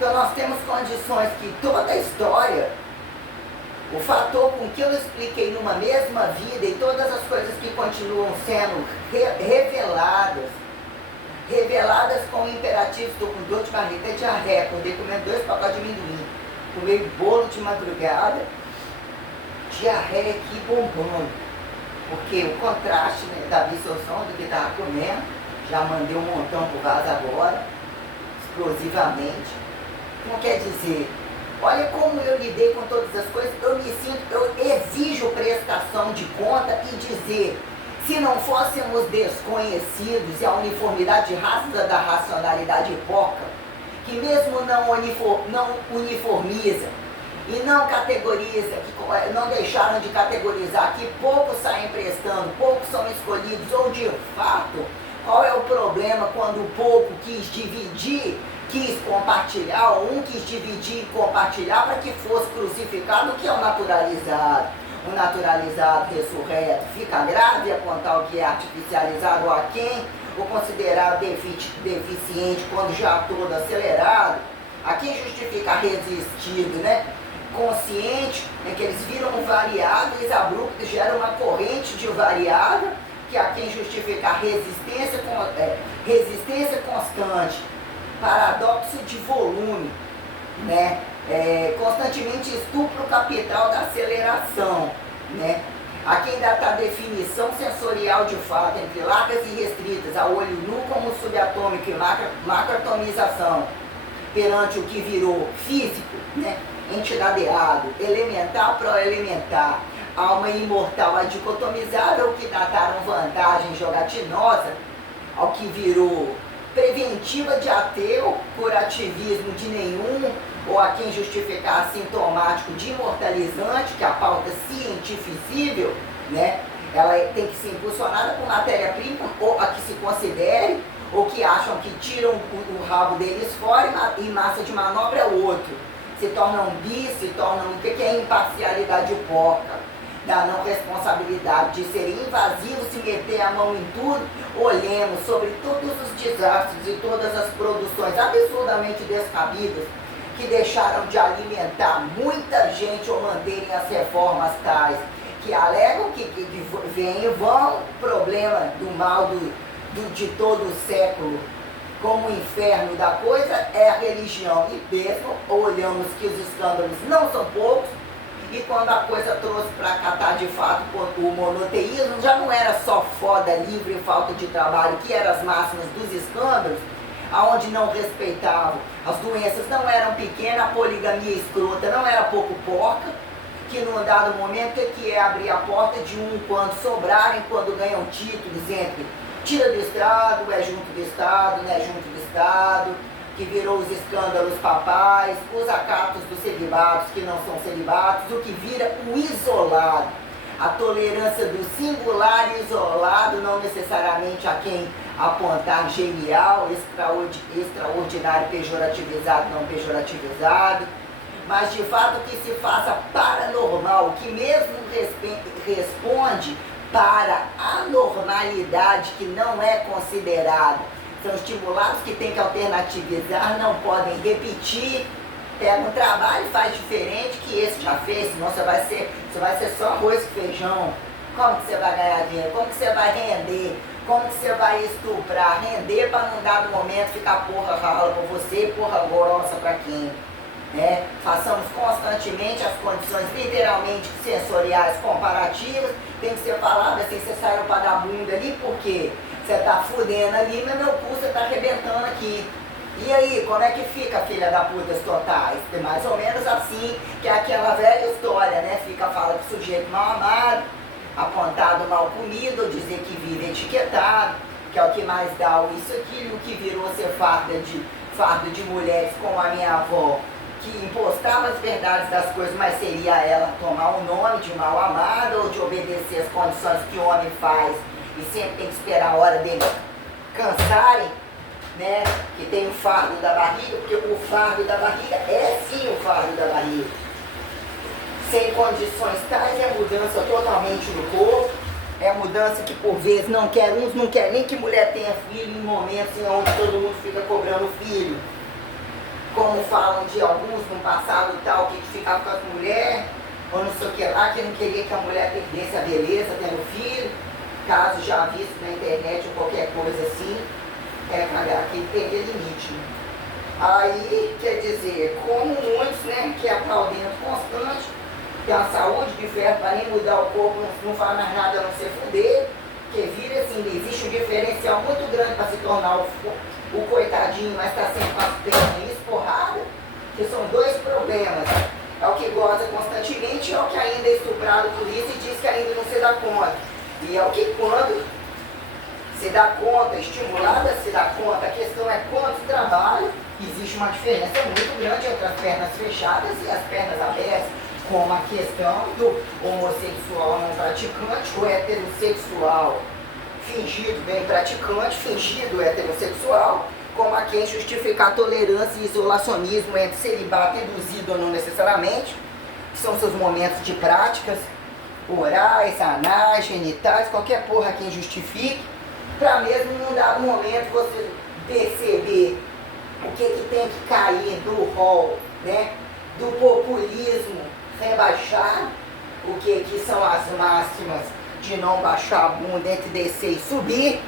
Então nós temos condições que toda a história, o fator com que eu expliquei numa mesma vida e todas as coisas que continuam sendo reveladas com o imperativo, estou com dor de barriga e diarreia, acordei comendo 2 pacotes de amendoim, comi bolo de madrugada, diarreia aqui bombando, porque o contraste, né, da absorção do que estava comendo, já mandei um montão pro vaso agora, explosivamente. Então quer dizer, olha como eu lidei com todas as coisas, eu exijo prestação de conta e dizer, se não fôssemos desconhecidos e a uniformidade rasa da racionalidade porca, que mesmo não uniformiza e não categoriza, que não deixaram de categorizar, que poucos saem prestando, poucos são escolhidos, ou de fato, qual é o problema quando o pouco quis dividir, quis compartilhar, ou um quis dividir e compartilhar para que fosse crucificado, o que é o naturalizado? O naturalizado ressurreto fica grave apontar o que é artificializado ou a quem, ou considerado deficiente quando já todo acelerado, a quem justifica resistido, né? Consciente, né, que eles viram variáveis abruptos, gera uma corrente de variável, que a quem justifica resistência constante, paradoxo de volume, né? Constantemente estupro capital da aceleração, né? A quem dá a definição sensorial de fato entre largas e restritas, a olho nu como subatômico e macroatomização, perante o que virou físico, né? Entidadeado, elementar proelementar, alma imortal a dicotomizável, que dataram vantagem jogatinosa ao que virou preventiva de ateu, curativismo de nenhum, ou a quem justificar sintomático de imortalizante, que a pauta cientificível, né, ela tem que ser impulsionada por matéria-prima, ou a que se considere, ou que acham que tiram o rabo deles fora e massa de manobra é o outro. Se tornam se tornam o que é imparcialidade porca, da não responsabilidade de ser invasivo, se meter a mão em tudo. Olhemos sobre todos os desastres e todas as produções absurdamente descabidas que deixaram de alimentar muita gente ou manterem as reformas tais que alegam que vem e vão, o problema do mal de todo o século como o inferno da coisa é a religião, e mesmo olhamos que os escândalos não são poucos, e quando a coisa trouxe para catar de fato o monoteísmo, já não era só foda, livre e falta de trabalho, que eram as máximas dos escândalos, aonde não respeitavam, as doenças não eram pequenas, a poligamia escrota não era pouco porca, que num dado momento que é abrir a porta de quando sobrarem, quando ganham títulos entre tira do Estado, é junto do Estado, não é junto do Estado, que virou os escândalos papais, os acatos dos celibatos que não são celibatos, o que vira o isolado, a tolerância do singular e isolado, não necessariamente a quem apontar genial, extraordinário, pejorativizado, não pejorativizado, mas de fato que se faça paranormal, que mesmo responde para a normalidade que não é considerada. São estimulados que tem que alternativizar, não podem repetir, pega um trabalho e faz diferente que esse já fez, senão você vai ser só arroz e feijão. Como que você vai ganhar dinheiro? Como que você vai render? Como que você vai estuprar? Render para num dado momento ficar porra rala para você e porra grossa para quem? Né? Façamos constantemente as condições literalmente sensoriais comparativas, tem que ser falado assim, você saiu para dar bunda ali porque você tá fudendo ali, mas meu cu você tá arrebentando aqui. E aí, como é que fica, filha da puta, totais? É mais ou menos assim, que é aquela velha história, né? Fica falando que sujeito mal amado, apontado mal comido, ou dizer que vive etiquetado, que é o que mais dá o isso aquilo, o que virou ser fardo de mulheres como a minha avó, que impostava as verdades das coisas, mas seria ela tomar o nome de mal amada ou de obedecer as condições que o homem faz e sempre tem que esperar a hora deles cansarem, né? Que tem o fardo da barriga, porque o fardo da barriga é sim o fardo da barriga. Sem condições tais é mudança totalmente do corpo, é mudança que por vezes não quer uns, não quer nem que mulher tenha filho em momentos em onde todo mundo fica cobrando filho. Com como falam de alguns no passado tal, que ficava com as mulheres, ou não sei o que lá, que não queria que a mulher perdesse a beleza tendo filho, caso já visto na internet ou qualquer coisa assim, que teria limite. Né? Aí, quer dizer, como muitos, né, que é aplaudimento constante, tem uma saúde de ferro para nem mudar o corpo, não faz mais nada a não ser fuder, que vira assim, existe um diferencial muito grande para se tornar o coitadinho, mas está sempre com as pernas esporradas, que são dois problemas. É o que goza constantemente, é o que ainda é estuprado por isso e diz que ainda não se dá conta. E é o que quando se dá conta, estimulada se dá conta, a questão é quanto trabalho, existe uma diferença muito grande entre as pernas fechadas e as pernas abertas, como a questão do homossexual não praticante, o heterossexual fingido bem praticante, fingido heterossexual, como a quem justificar tolerância e isolacionismo entre celibato induzido ou não necessariamente, que são seus momentos de práticas orais, anais, genitais, qualquer porra quem justifique, para mesmo num dado momento você perceber o que tem que cair do rol, né, do populismo rebaixado, o que são as máximas de não baixar a bunda entre descer e subir,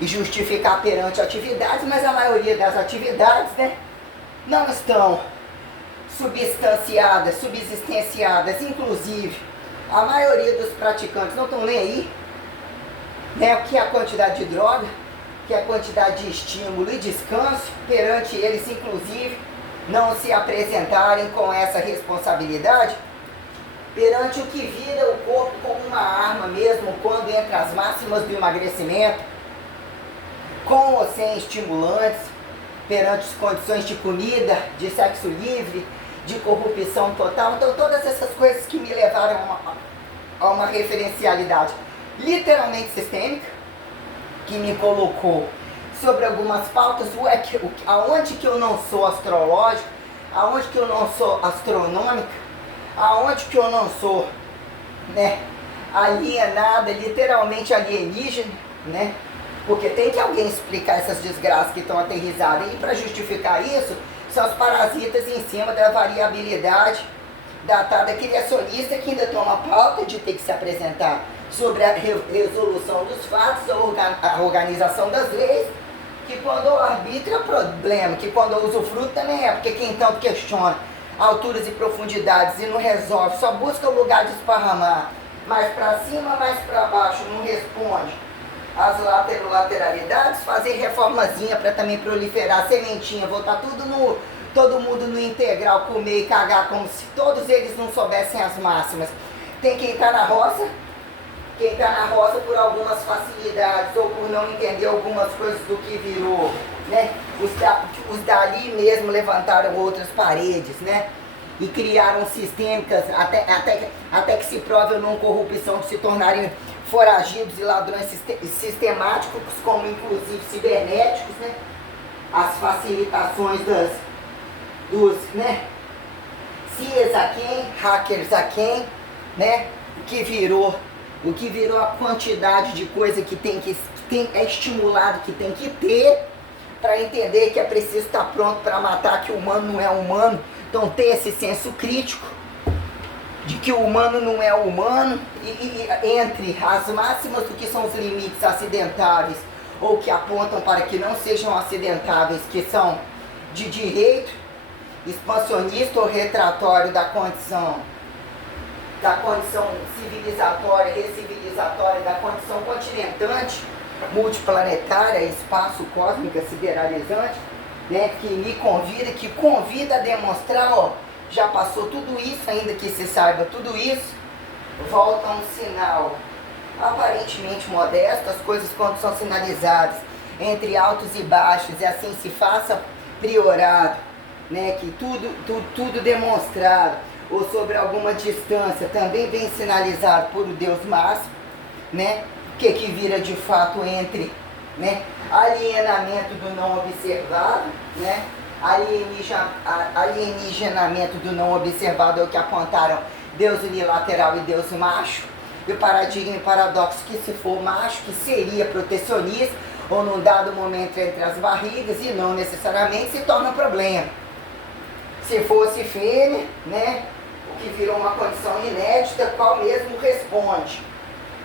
e justificar perante atividades, mas a maioria das atividades, né, não estão subsistenciadas, inclusive a maioria dos praticantes não estão nem aí, né, o que é a quantidade de droga, que é a quantidade de estímulo e descanso, perante eles, inclusive, não se apresentarem com essa responsabilidade, perante o que vira o corpo como uma arma mesmo, quando entra as máximas do emagrecimento, com ou sem estimulantes, perante as condições de comida, de sexo livre, de corrupção total. Então todas essas coisas que me levaram a uma referencialidade literalmente sistêmica, que me colocou sobre algumas pautas, aonde que eu não sou astrológico, aonde que eu não sou astronômica, aonde que eu não sou, né, alienada, literalmente alienígena, né, porque tem que alguém explicar essas desgraças que estão aterrizadas, e para justificar isso, são os parasitas em cima da variabilidade datada criacionista, que ainda toma pauta de ter que se apresentar sobre a resolução dos fatos, a organização das leis, que quando o arbítrio é problema, que quando o usufruto também é, porque quem tanto questiona alturas e profundidades e não resolve, só busca o lugar de esparramar, mais para cima, mais para baixo, não responde as lateralidades, fazer reformazinha para também proliferar sementinha, voltar todo mundo no integral, comer e cagar como se todos eles não soubessem as máximas. Tem quem está na roça, por algumas facilidades ou por não entender algumas coisas do que virou, né? Os dali mesmo levantaram outras paredes, né? E criaram sistêmicas até que se prove ou não corrupção, de se tornarem foragidos e ladrões sistemáticos, como inclusive cibernéticos, né? As facilitações dos, né? CIAs a quem, hackers a quem, né? O que virou a quantidade de coisa que é estimulado, que tem que ter, para entender que é preciso estar pronto para matar, que o humano não é humano. Então ter esse senso crítico de que o humano não é humano, e entre as máximas do que são os limites acidentáveis, ou que apontam para que não sejam acidentáveis, que são de direito expansionista ou retratório da condição civilizatória, recivilizatória, da condição continentante, multiplanetária, espaço cósmica, sideralizante, né, que convida a demonstrar, ó, já passou tudo isso, ainda que se saiba tudo isso, volta um sinal aparentemente modesto, as coisas quando são sinalizadas entre altos e baixos, e assim se faça priorado, né, que tudo demonstrado, ou sobre alguma distância, também bem sinalizado por o Deus máximo, né, que vira de fato entre, né, alienamento do não observado, né, alienígenamento do não observado é o que apontaram Deus unilateral e Deus macho, e o paradigma e paradoxo que se for macho, que seria protecionista, ou num dado momento entre as barrigas, e não necessariamente se torna um problema. Se fosse fêmea, né, o que virou uma condição inédita, qual mesmo responde.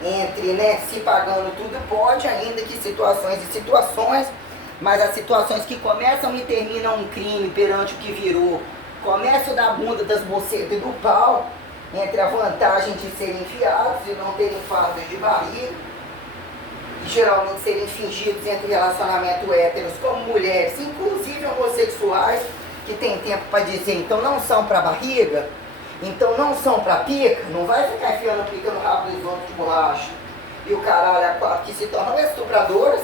Entre, né, se pagando tudo pode, ainda que situações e situações, mas as situações que começam e terminam um crime perante o que virou comércio da bunda, das bocetas e do pau, entre a vantagem de serem enfiados e não terem fardos de barriga, e geralmente serem fingidos entre relacionamento héteros como mulheres, inclusive homossexuais, que tem tempo para dizer, então não são para barriga, então não são para pica, não vai ficar enfiando pica no rabo dos outros de borracha. E o caralho a quatro que se tornam estupradoras,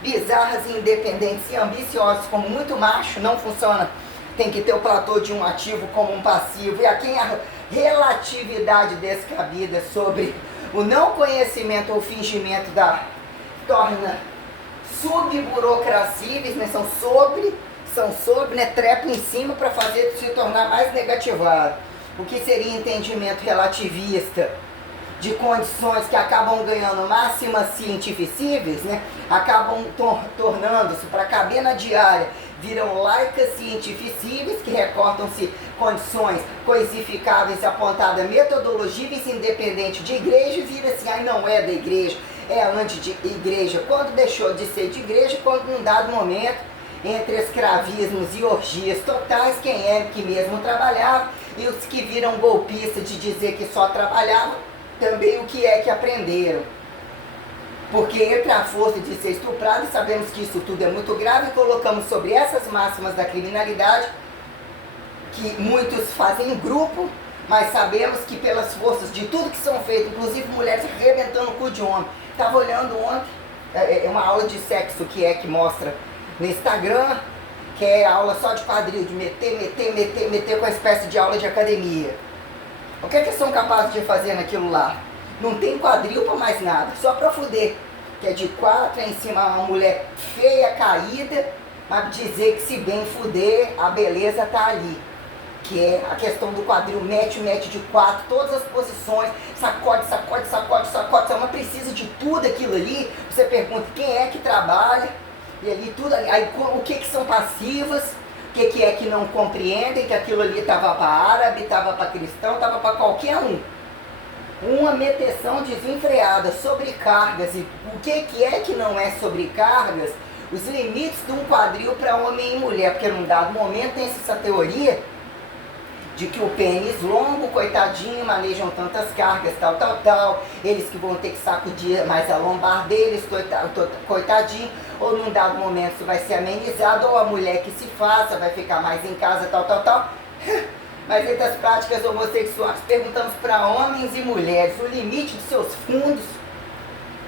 bizarras e independentes e ambiciosas como muito macho, não funciona. Tem que ter o platô de um ativo como um passivo. E a quem a relatividade descabida sobre o não conhecimento ou fingimento da torna subburocracíveis, né? São sobre, né? Trepa em cima para fazer se tornar mais negativado. O que seria entendimento relativista de condições que acabam ganhando máximas cientificíveis, né? Acabam tornando-se, para caber na diária, viram laicas cientificíveis, que recortam-se condições coisificáveis apontadas metodologias independente de igreja, e vira assim, ai não é da igreja, é antes de igreja, quando deixou de ser de igreja, quando num dado momento, entre escravismos e orgias totais, quem é que mesmo trabalhava, e os que viram golpistas de dizer que só trabalhavam, também o que é que aprenderam. Porque entre a força de ser estuprado, e sabemos que isso tudo é muito grave, colocamos sobre essas máximas da criminalidade, que muitos fazem em grupo, mas sabemos que pelas forças de tudo que são feitos, inclusive mulheres arrebentando o cu de homem. Estava olhando ontem, uma aula de sexo que mostra no Instagram, que é aula só de quadril, de meter com a espécie de aula de academia. O que é que são capazes de fazer naquilo lá? Não tem quadril pra mais nada, só pra fuder. Que é de quatro, em cima uma mulher feia, caída, mas dizer que se bem fuder, a beleza tá ali. Que é a questão do quadril, mete de quatro, todas as posições, sacode, você não precisa de tudo aquilo ali. Você pergunta quem é que trabalha, e ali tudo, aí o que são passivas, o que é que não compreendem, que aquilo ali estava para árabe, estava para cristão, estava para qualquer um. Uma meteção desenfreada, sobrecargas, e o que é que não é sobrecargas, os limites de um quadril para homem e mulher, porque num dado momento tem essa teoria de que o pênis longo, coitadinho, manejam tantas cargas, tal, eles que vão ter que sacudir mais a lombar deles, coitadinho, ou num dado momento isso vai ser amenizado, ou a mulher que se faça, vai ficar mais em casa, tal. Mas entre as práticas homossexuais, perguntamos para homens e mulheres o limite de seus fundos,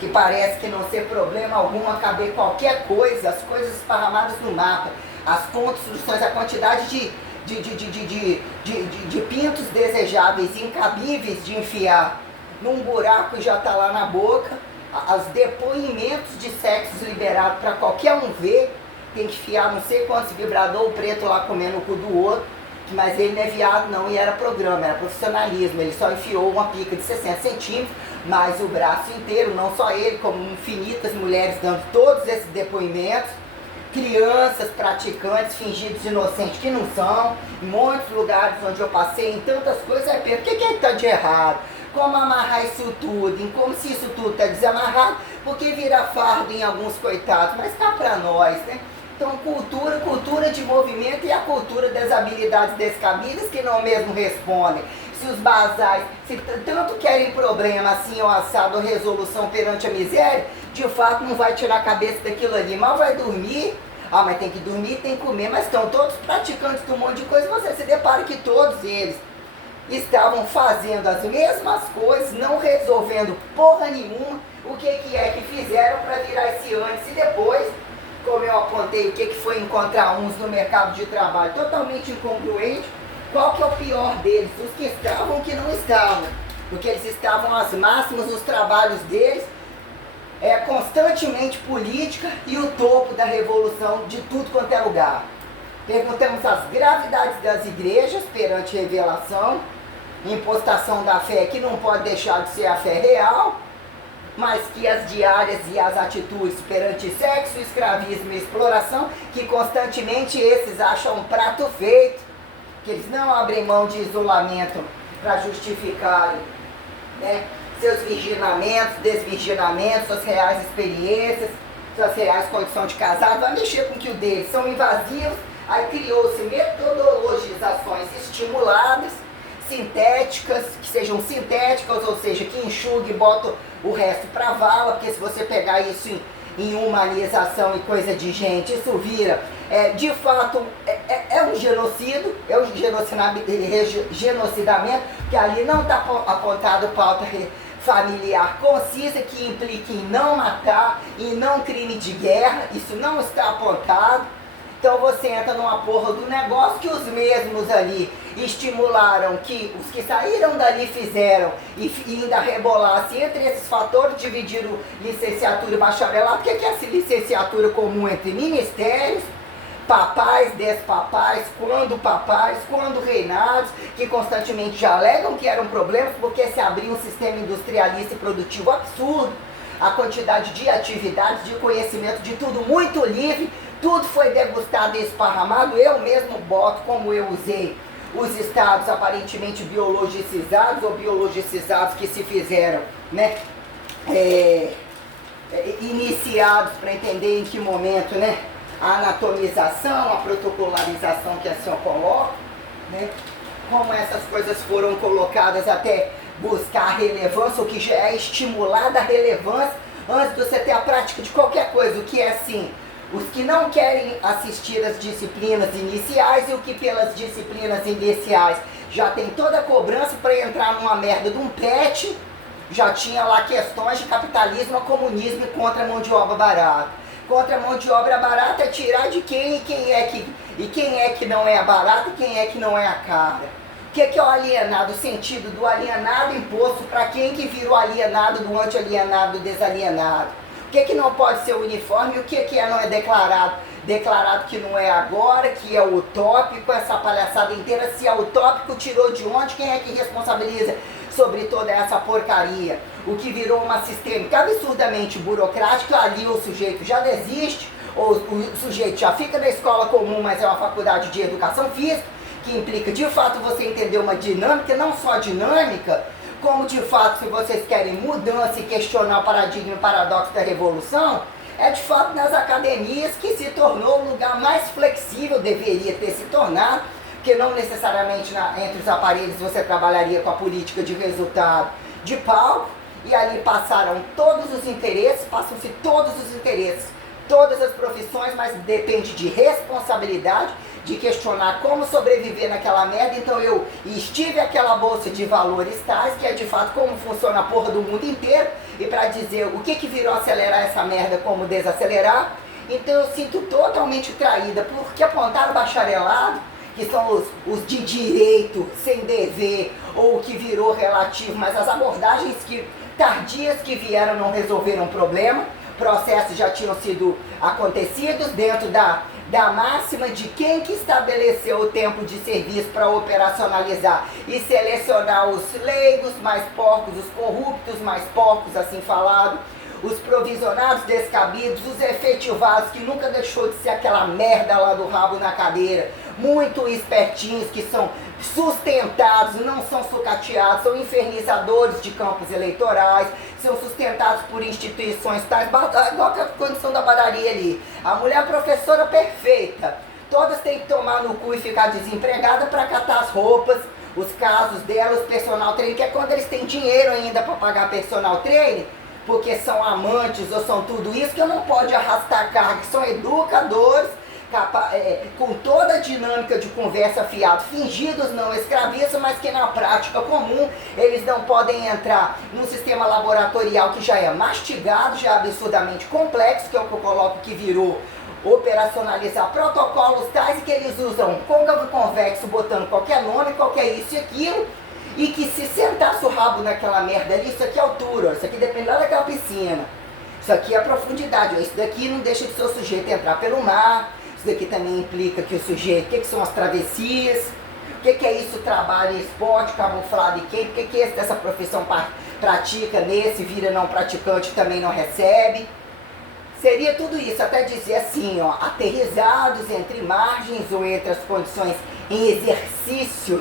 que parece que não ser problema algum a caber qualquer coisa, as coisas esparramadas no mapa, as construções, a quantidade de pintos desejáveis, incabíveis de enfiar num buraco e já está lá na boca, os depoimentos de sexos liberados para qualquer um ver, tem que enfiar não sei quantos vibrador preto lá comendo o cu do outro, mas ele não é viado não, e era programa, era profissionalismo, ele só enfiou uma pica de 60 centímetros, mas o braço inteiro, não só ele, como infinitas mulheres dando todos esses depoimentos, crianças praticantes, fingidos inocentes que não são, em muitos lugares onde eu passei, em tantas coisas, o que está de errado? Como amarrar isso tudo? Em como se isso tudo está desamarrado? Porque vira fardo em alguns coitados, mas cá para nós, né? Então cultura de movimento e a cultura das habilidades descabidas que não mesmo respondem. Se os basais, se tanto querem problema assim, ou assado, ou resolução perante a miséria, de fato não vai tirar a cabeça daquilo ali, mal vai dormir, mas tem que dormir, tem que comer, mas estão todos praticantes de um monte de coisa, você se depara que todos eles estavam fazendo as mesmas coisas, não resolvendo porra nenhuma, o que é que fizeram para virar esse antes e depois, como eu apontei, o que foi encontrar uns no mercado de trabalho totalmente incongruente. Qual que é o pior deles? Os que estavam ou que não estavam. Porque eles estavam às máximas nos trabalhos deles, constantemente política e o topo da revolução de tudo quanto é lugar. Perguntamos as gravidades das igrejas perante revelação, impostação da fé que não pode deixar de ser a fé real, mas que as diárias e as atitudes perante sexo, escravismo e exploração, que constantemente esses acham um prato feito, que eles não abrem mão de isolamento para justificarem, né, seus virginamentos, desvirginamentos, suas reais experiências, suas reais condições de casado, vai mexer com que o deles são invasivos. Aí criou-se metodologizações estimuladas, sintéticas, que sejam sintéticas, ou seja, que enxugue e bota o resto para vala, porque se você pegar isso em humanização e coisa de gente, isso vira, de fato, um genocídio, genocidamento, que ali não está apontado pauta familiar concisa, que implica em não matar, em não crime de guerra, isso não está apontado. Então você entra numa porra do negócio que os mesmos ali estimularam, que os que saíram dali fizeram, e ainda rebolassem entre esses fatores, dividiram licenciatura e bacharelado. O que é essa licenciatura comum entre ministérios, papais, despapais, quando reinados, que constantemente já alegam que eram problemas, porque se abria um sistema industrialista e produtivo absurdo, a quantidade de atividades, de conhecimento, de tudo muito livre, tudo foi degustado e esparramado. Eu mesmo boto, como eu usei, os estados aparentemente biologicizados ou biologicizados que se fizeram, né, iniciados para entender em que momento, né, a anatomização, a protocolarização que a senhora coloca, né, como essas coisas foram colocadas até buscar relevância, o que já é estimulada a relevância antes de você ter a prática de qualquer coisa, o que é assim, os que não querem assistir às disciplinas iniciais e o que pelas disciplinas iniciais já tem toda a cobrança para entrar numa merda de um PET, já tinha lá questões de capitalismo, comunismo e contra a mão de obra barata. Contra a mão de obra barata é tirar de quem e quem é que não é a barata e quem é que não é a cara. O que é o alienado? O sentido do alienado imposto para quem que virou alienado do anti-alienado, do desalienado. O que não pode ser uniforme e o que não é declarado? Declarado que não é agora, que é utópico, essa palhaçada inteira. Se é utópico, tirou de onde? Quem é que responsabiliza sobre toda essa porcaria? O que virou uma sistêmica absurdamente burocrática, ali o sujeito já desiste, ou o sujeito já fica na escola comum, mas é uma faculdade de educação física, que implica de fato você entender uma dinâmica, não só dinâmica, como de fato, se vocês querem mudança e questionar o paradigma e o paradoxo da revolução, é de fato nas academias que se tornou o lugar mais flexível, deveria ter se tornado, porque não necessariamente entre os aparelhos você trabalharia com a política de resultado de palco, e ali passaram todos os interesses, passam-se todos os interesses, todas as profissões, mas depende de responsabilidade, de questionar como sobreviver naquela merda. Então eu estive aquela bolsa de valores tais, que é de fato como funciona a porra do mundo inteiro, e para dizer o que virou acelerar essa merda, como desacelerar. Então eu sinto totalmente traída, porque apontaram bacharelado, que são os de direito, sem dever, ou o que virou relativo, mas as abordagens tardias que vieram não resolveram o problema, processos já tinham sido acontecidos dentro da máxima de quem que estabeleceu o tempo de serviço para operacionalizar e selecionar os leigos, mais porcos, os corruptos, mais porcos, assim falado, os provisionados descabidos, os efetivados, que nunca deixou de ser aquela merda lá do rabo na cadeira, muito espertinhos, que são sustentados, não são sucateados, são infernizadores de campos eleitorais, são sustentados por instituições tais, igual a condição da padaria ali. A mulher professora perfeita, todas têm que tomar no cu e ficar desempregada para catar as roupas, os casos delas, personal trainer, que é quando eles têm dinheiro ainda para pagar personal trainer, porque são amantes ou são tudo isso, que não pode arrastar carga, que são educadores, com toda a dinâmica de conversa fiado, fingidos não escravistas, mas que na prática comum eles não podem entrar num sistema laboratorial que já é mastigado, já é absurdamente complexo, que é o que eu coloco que virou operacionalizar protocolos tais, e que eles usam côncavo convexo, botando qualquer nome, qualquer isso e aquilo, e que se sentasse o rabo naquela merda ali, isso aqui é altura, isso aqui depende lá daquela piscina, isso aqui é profundidade, isso daqui não deixa de ser o sujeito entrar pelo mar. Isso daqui também implica que o sujeito, o que são as travessias, o que é isso, trabalho em esporte, camuflado e quem, o que essa profissão pratica nesse, vira não praticante, também não recebe. Seria tudo isso, até dizer assim, ó, aterrizados entre margens ou entre as condições em exercício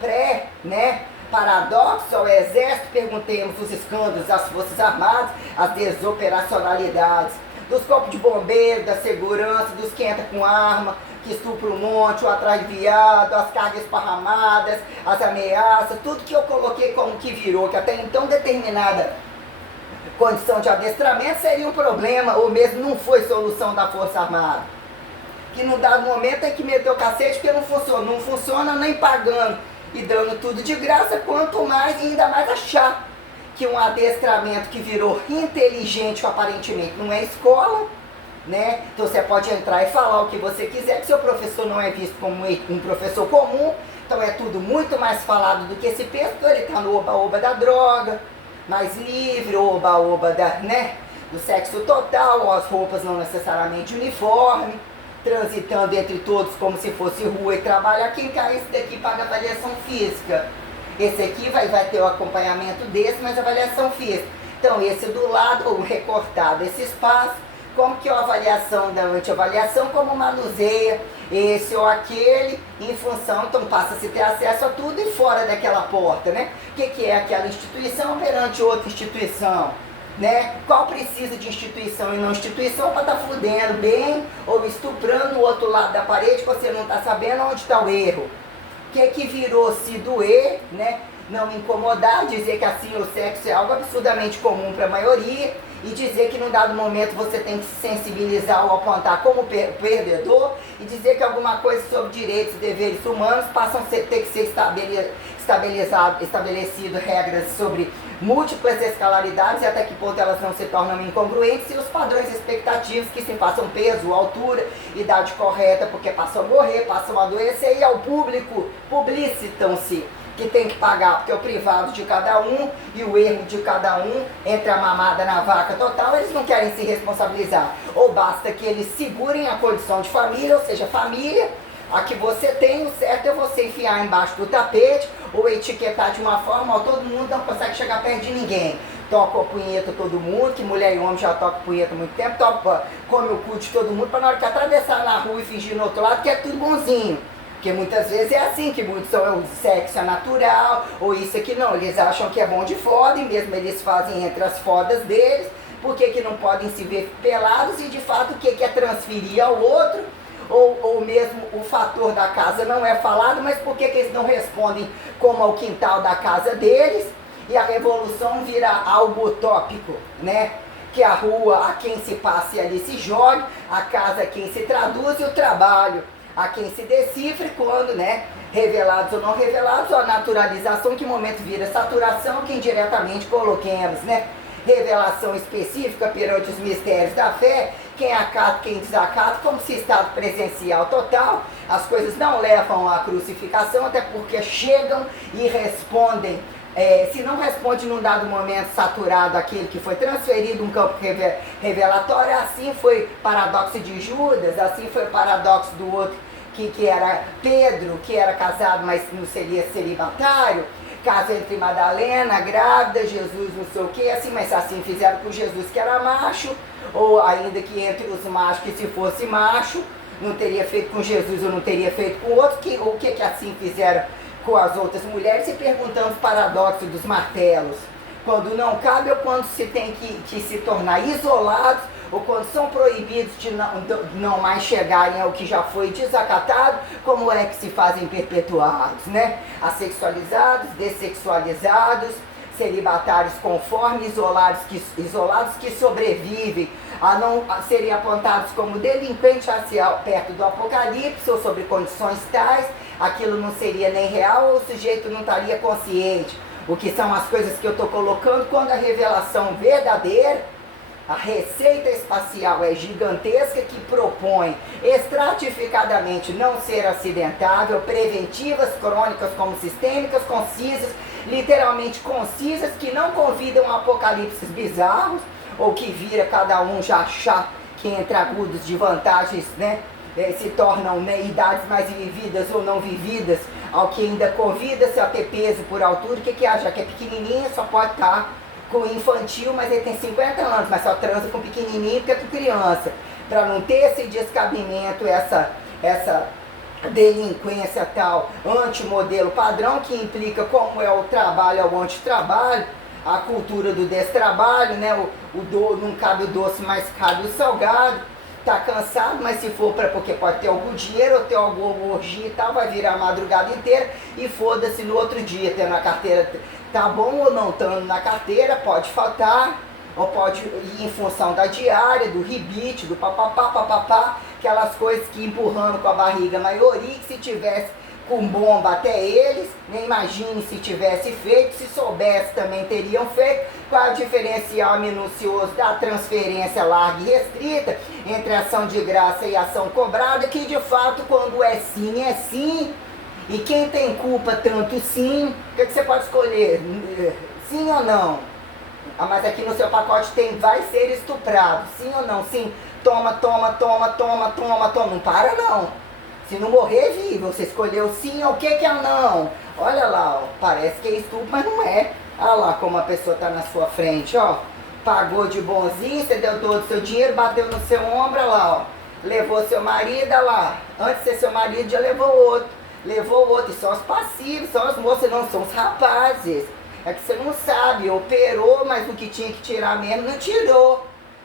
pré, né? Paradoxo ao exército, perguntemos os escândalos das Forças Armadas, as desoperacionalidades dos corpos de bombeiro, da segurança, dos que entram com arma, que estupra um monte, o atrás de viado, as cargas esparramadas, as ameaças, tudo que eu coloquei como que virou, que até então determinada condição de adestramento seria um problema, ou mesmo não foi solução da Força Armada. Que num dado momento tem que meter o cacete porque não funciona nem pagando e dando tudo de graça, quanto mais e ainda mais achar que um adestramento que virou inteligente aparentemente não é escola, né? Então você pode entrar e falar o que você quiser, que seu professor não é visto como um professor comum, então é tudo muito mais falado do que esse pensa, então ele está no oba-oba da droga, mais livre, oba-oba né? Do sexo total, as roupas não necessariamente uniforme, transitando entre todos como se fosse rua e trabalho. Quem cai esse daqui paga avaliação física. Esse aqui vai ter o acompanhamento desse, mas avaliação física. Então esse do lado, ou recortado esse espaço, como que é a avaliação da antiavaliação, como manuseia esse ou aquele, em função, então passa-se a ter acesso a tudo e fora daquela porta, né? O que é aquela instituição perante outra instituição? Né? Qual precisa de instituição e não instituição para estar fudendo bem ou estuprando o outro lado da parede que você não está sabendo onde está o erro? O que virou se doer, né? Não incomodar, dizer que assim o sexo é algo absurdamente comum para a maioria e dizer que num dado momento você tem que se sensibilizar ou apontar como perdedor e dizer que alguma coisa sobre direitos e deveres humanos passam a ter que ser estabelecido regras sobre múltiplas escalaridades e até que ponto elas não se tornam incongruentes e os padrões expectativos que se passam peso, altura, idade correta, porque passam a morrer, passam a adoecer e ao público publicitam-se que tem que pagar, porque é o privado de cada um e o erro de cada um, entre a mamada na vaca total, eles não querem se responsabilizar. Ou basta que eles segurem a condição de família, ou seja, família, a que você tem, o certo é você enfiar embaixo do tapete ou etiquetar de uma forma, ó, todo mundo não consegue chegar perto de ninguém. Toca o punheta todo mundo, que mulher e homem já toca punheta há muito tempo, come o cu de todo mundo, para na hora que atravessar na rua e fingir no outro lado que é tudo bonzinho. Porque muitas vezes é assim, que muitos são o sexo é natural, ou isso aqui não, eles acham que é bom de foda, e mesmo eles fazem entre as fodas deles, por que não podem se ver pelados, e de fato o que é transferir ao outro, ou mesmo o fator da casa não é falado, mas por que eles não respondem como ao quintal da casa deles, e a revolução vira algo utópico, né? Que a rua a quem se passe ali se jogue, a casa a quem se traduz e o trabalho a quem se decifre quando, né, revelados ou não revelados, ou a naturalização, que momento vira saturação, que indiretamente coloquemos, né, revelação específica perante os mistérios da fé, quem acata, quem desacata, como se estado presencial total, as coisas não levam à crucificação, até porque chegam e respondem. Se não responde num dado momento saturado aquele que foi transferido um campo revelatório, assim foi paradoxo de Judas, assim foi o paradoxo do outro que era Pedro, que era casado, mas não seria celibatário, caso entre Madalena, grávida, Jesus não sei o que, assim, mas assim fizeram com Jesus que era macho, ou ainda que entre os machos, que se fosse macho, não teria feito com Jesus ou não teria feito com outro, o que assim fizeram com as outras mulheres, e perguntando o paradoxo dos martelos, quando não cabe ou quando se tem que se tornar isolados, ou quando são proibidos de não mais chegarem ao que já foi desacatado, como é que se fazem perpetuados, né? Assexualizados, dessexualizados, celibatários conforme, isolados que sobrevivem, a não serem apontados como delinquentes racial perto do apocalipse, ou sobre condições tais, aquilo não seria nem real, ou o sujeito não estaria consciente. O que são as coisas que eu estou colocando, quando a revelação verdadeira, a receita espacial é gigantesca, que propõe estratificadamente não ser acidentável, preventivas, crônicas como sistêmicas, concisas, literalmente concisas, que não convidam a apocalipses bizarros, ou que vira cada um já achar que entre agudos de vantagens, né, se tornam, né, idades mais vividas ou não vividas, ao que ainda convida-se a ter peso por altura, que acha que é pequenininho, só pode estar com infantil, mas ele tem 50 anos, mas só transa com pequenininho porque é com criança, para não ter esse descabimento, essa delinquência tal, antimodelo padrão, que implica como é o trabalho, é o antitrabalho, a cultura do destrabalho, né? Não cabe o doce, mas cabe o salgado. Tá cansado, mas se for porque pode ter algum dinheiro ou ter alguma orgia e tal, vai virar a madrugada inteira e foda-se no outro dia, tendo a carteira, tá bom ou não estando na carteira, pode faltar, ou pode ir em função da diária, do rebite, do papapá, aquelas coisas que empurrando com a barriga a maioria, que se tivesse com bomba até eles, nem imagine se tivesse feito, se soubesse também teriam feito. Qual é o diferencial minucioso da transferência larga e restrita entre ação de graça e ação cobrada, que de fato quando é sim, e quem tem culpa tanto sim, o que você pode escolher? Sim ou não? Ah, mas aqui no seu pacote tem vai ser estuprado, sim ou não? Sim, toma, não para não. Se não morrer, vive. Você escolheu sim, o que é não? Olha lá, ó, parece que é estupro, mas não é. Olha lá como a pessoa está na sua frente, ó. Pagou de bonzinho, você deu todo o seu dinheiro, bateu no seu ombro, olha lá, ó. Levou seu marido, olha lá. Antes de ser seu marido, já levou outro. Levou outro. E são os passivos, são as moças, não são os rapazes. É que você não sabe, operou, mas o que tinha que tirar mesmo, não tirou.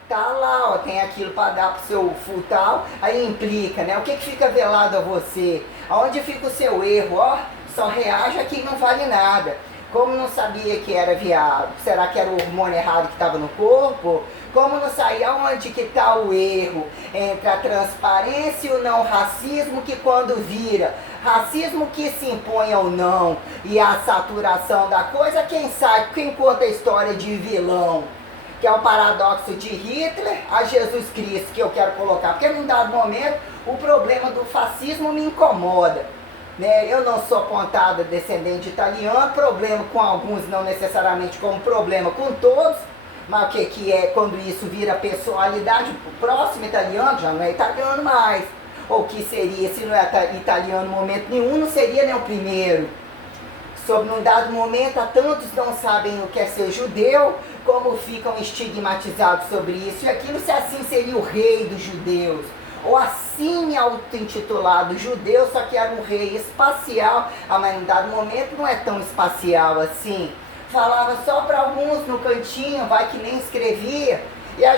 Tá lá, ó, tem aquilo para dar pro seu futal, aí implica, né? O que fica velado a você? Aonde fica o seu erro? Ó, só reage a quem não vale nada. Como não sabia que era viado? Será que era o hormônio errado que estava no corpo? Como não saía? Onde que está o erro? Entre a transparência e o não racismo, que quando vira racismo que se impõe ou não, e a saturação da coisa, quem sabe, quem conta a história de vilão? Que é o paradoxo de Hitler a Jesus Cristo, que eu quero colocar, porque num dado momento o problema do fascismo me incomoda, né? Eu não sou apontada descendente de italiano, problema com alguns, não necessariamente como problema com todos, mas o que é quando isso vira personalidade, o próximo italiano já não é italiano mais, ou que seria, se não é italiano em momento nenhum, não seria nem o primeiro. Sobre um dado momento, há tantos não sabem o que é ser judeu, como ficam estigmatizados sobre isso e aquilo, se assim seria o rei dos judeus, ou assim auto-intitulado judeu, só que era um rei espacial, mas num dado momento não é tão espacial assim, falava só para alguns no cantinho, vai que nem escrevia, e a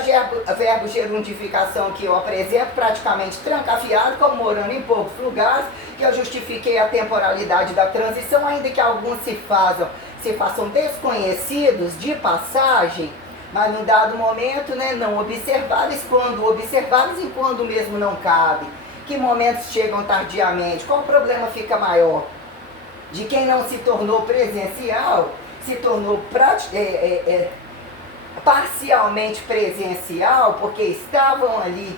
verbo gerundificação que eu apresento, praticamente trancafiado, como morando em poucos lugares, que eu justifiquei a temporalidade da transição, ainda que alguns se façam desconhecidos de passagem, mas num dado momento, né, não observáveis, quando observáveis e quando mesmo não cabe. Que momentos chegam tardiamente? Qual o problema fica maior? De quem não se tornou presencial, se tornou parcialmente presencial, porque estavam ali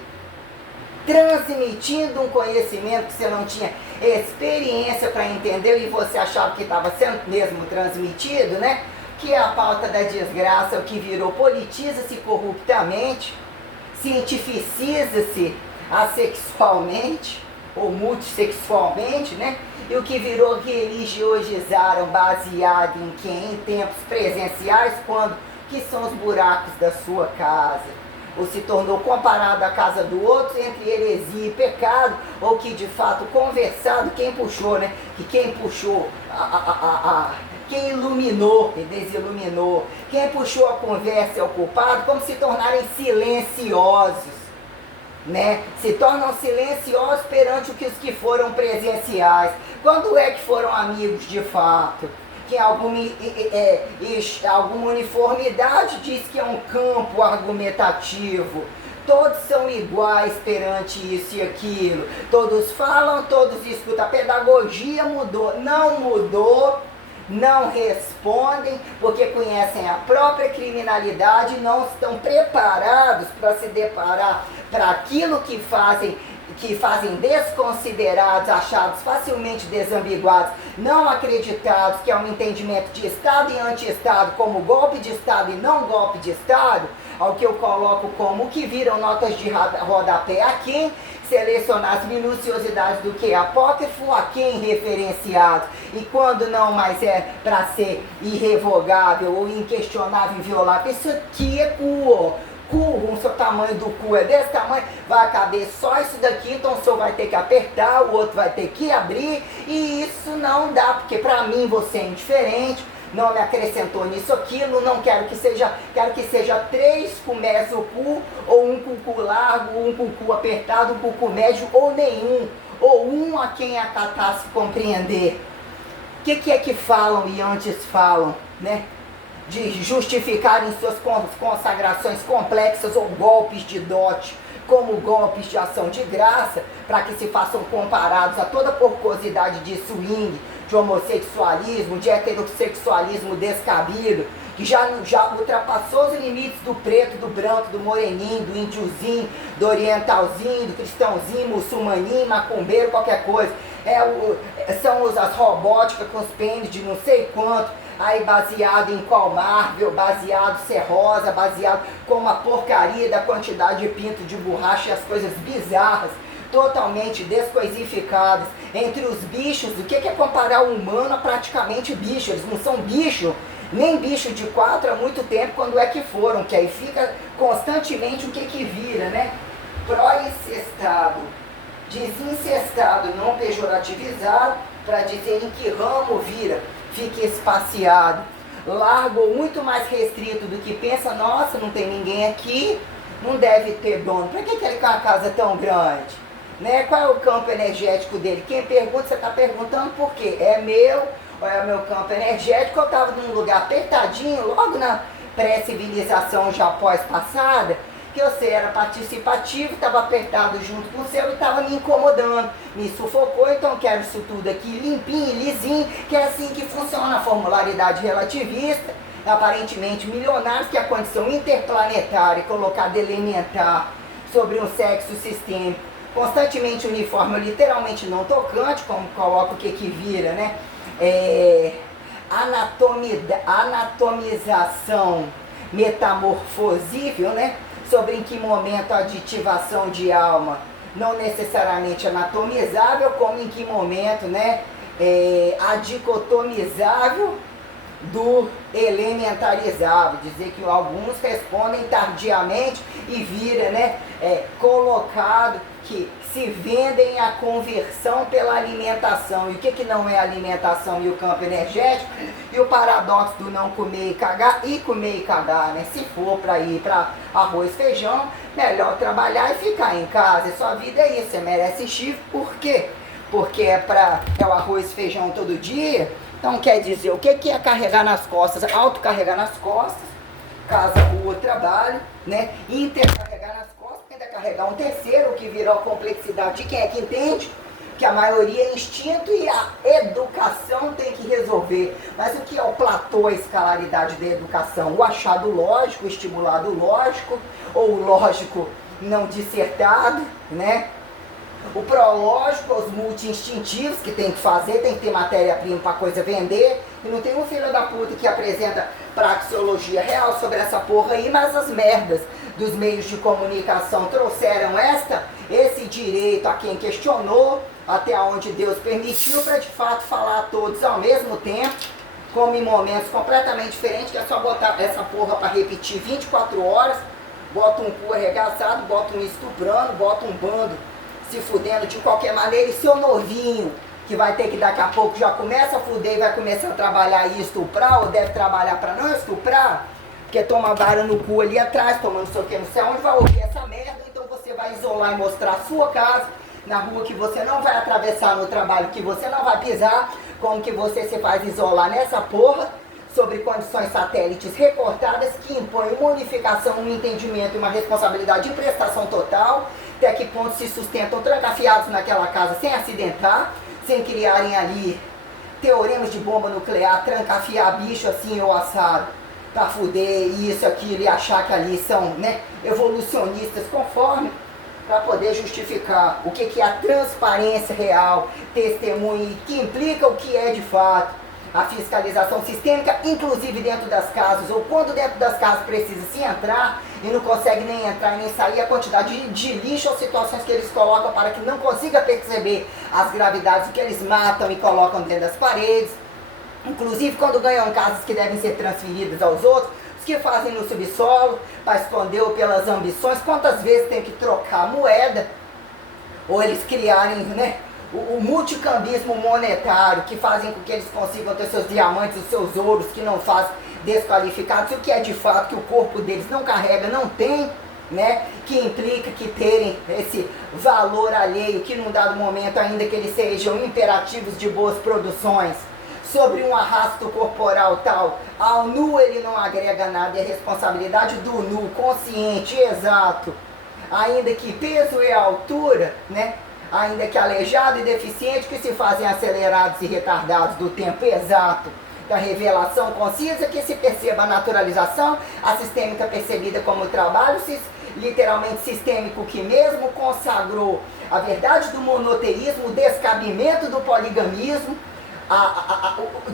transmitindo um conhecimento que você não tinha experiência para entender e você achava que estava sendo mesmo transmitido, né? Que é a pauta da desgraça, o que virou politiza-se corruptamente, cientificiza-se assexualmente ou multissexualmente, né? E o que virou religiosaram baseado em quem? Em tempos presenciais, quando que são os buracos da sua casa, ou se tornou comparado à casa do outro entre heresia e pecado, ou que de fato conversado, quem puxou, né? Que quem puxou, quem iluminou e desiluminou, quem puxou a conversa é o culpado, como se tornarem silenciosos, né? Se tornam silenciosos perante os que foram presenciais. Quando é que foram amigos de fato? Que alguma uniformidade diz que é um campo argumentativo. Todos são iguais perante isso e aquilo. Todos falam, todos escutam. A pedagogia mudou. Não mudou, não respondem, porque conhecem a própria criminalidade e não estão preparados para se deparar para aquilo que fazem desconsiderados, achados facilmente desambiguados, não acreditados, que é um entendimento de Estado e anti-Estado, como golpe de Estado e não golpe de Estado, ao que eu coloco como o que viram notas de rodapé a quem selecionar as minuciosidades do que é apócrifo, a quem referenciado, e quando não mais é para ser irrevogável ou inquestionável e inviolável, isso aqui ecoou. cu, o seu tamanho do cu é desse tamanho, vai caber só isso daqui, então o senhor vai ter que apertar, o outro vai ter que abrir, e isso não dá, porque pra mim você é indiferente, não me acrescentou nisso, aquilo, não quero que seja 3 cumés o cu, ou um cucu largo, um cucu apertado, um cucu médio, ou nenhum, ou um a quem acatar se compreender. O que é que falam e antes falam, né? De justificarem suas consagrações complexas ou golpes de dote como golpes de ação de graça, para que se façam comparados a toda porcosidade de swing, de homossexualismo, de heterossexualismo descabido, que já ultrapassou os limites do preto, do branco, do moreninho, do índiozinho, do orientalzinho, do cristãozinho, muçulmaninho, macumbeiro, qualquer coisa. São as robóticas com os pênis de não sei quanto, aí baseado em qual Marvel, baseado ser rosa, baseado com uma porcaria da quantidade de pinto de borracha e as coisas bizarras, totalmente descoisificadas entre os bichos. O que é comparar o humano a praticamente bicho? Eles não são bicho, nem bicho de 4 há muito tempo, quando é que foram, que aí fica constantemente o que vira, né? Pró-incestado, desincestado, não pejorativizado, para dizer em que ramo vira, fica espaciado, largo ou muito mais restrito do que pensa, nossa, não tem ninguém aqui, não deve ter dono, para que ele quer uma casa tão grande? Né? Qual é o campo energético dele? Quem pergunta, você está perguntando por quê? É meu, ou é o meu campo energético? Eu estava num lugar apertadinho, logo na pré-civilização já pós-passada, que você era participativo, estava apertado junto com o seu e estava me incomodando, me sufocou, então quero isso tudo aqui limpinho, lisinho, que é assim que funciona a formularidade relativista, aparentemente milionários, que é a condição interplanetária colocada elementar sobre um sexo sistêmico, constantemente uniforme, literalmente não tocante, como coloca o que vira, né? Anatomização metamorfosível, né? Sobre em que momento a aditivação de alma não necessariamente anatomizável, como em que momento, né, a dicotomizável do elementarizável, dizer que alguns respondem tardiamente e vira, né, colocado que se vendem a conversão pela alimentação. E o que não é alimentação e o campo energético? E o paradoxo do não comer e comer e cagar, né? Se for para ir para arroz e feijão, melhor trabalhar e ficar em casa. E sua vida é isso, você merece chifre. Por quê? Porque é o arroz e feijão todo dia. Então quer dizer, o que é carregar nas costas? Autocarregar nas costas, casa, rua, trabalho, né? Intercarregar nas costas, ainda carregar um terceiro, o que virou a complexidade de quem é que entende, que a maioria é instinto e a educação tem que resolver. Mas o que é o platô, a escalaridade da educação? O achado lógico, o estimulado lógico, ou o lógico não dissertado, né? O prológico, os multi-instintivos que tem que fazer, tem que ter matéria-prima para coisa vender. E não tem um filho da puta que apresenta praxeologia real sobre essa porra aí, mas as merdas dos meios de comunicação trouxeram esse direito a quem questionou, até onde Deus permitiu, para de fato falar a todos ao mesmo tempo, como em momentos completamente diferentes, que é só botar essa porra para repetir 24 horas, bota um cu arregaçado, bota um estuprando, bota um bando se fudendo de qualquer maneira, e seu novinho, que vai ter que daqui a pouco já começa a fuder e vai começar a trabalhar e estuprar, ou deve trabalhar para não estuprar, porque toma vara no cu ali atrás, tomando sei o que, não sei onde, vai ouvir essa merda, então você vai isolar e mostrar a sua casa, na rua que você não vai atravessar, no trabalho que você não vai pisar, como que você se faz isolar nessa porra, sobre condições satélites recortadas que impõem uma unificação, um entendimento e uma responsabilidade de prestação total, até que ponto se sustentam trancafiados naquela casa sem acidentar, sem criarem ali teoremas de bomba nuclear, trancafiar bicho assim ou assado, pra fuder isso, aquilo e achar que ali são, né, evolucionistas conforme, para poder justificar o que é a transparência real, testemunho e que implica o que é de fato. A fiscalização sistêmica, inclusive dentro das casas, ou quando dentro das casas precisa se entrar e não consegue nem entrar e nem sair, a quantidade de lixo ou situações que eles colocam para que não consiga perceber as gravidades que eles matam e colocam dentro das paredes. Inclusive quando ganham casas que devem ser transferidas aos outros, que fazem no subsolo para esconder ou pelas ambições. Quantas vezes tem que trocar a moeda? Ou eles criarem, né, o multicambismo monetário, que fazem com que eles consigam ter seus diamantes, os seus ouros, que não faz desqualificados, o que é de fato que o corpo deles não carrega, não tem, né, que implica que terem esse valor alheio, que num dado momento, ainda que eles sejam imperativos de boas produções, sobre um arrasto corporal tal, ao nu ele não agrega nada, e a responsabilidade do nu, consciente, exato, ainda que peso e altura, né, ainda que aleijado e deficiente, que se fazem acelerados e retardados do tempo exato da revelação concisa, que se perceba a naturalização, a sistêmica percebida como trabalho, literalmente sistêmico, que mesmo consagrou a verdade do monoteísmo, o descabimento do poligamismo.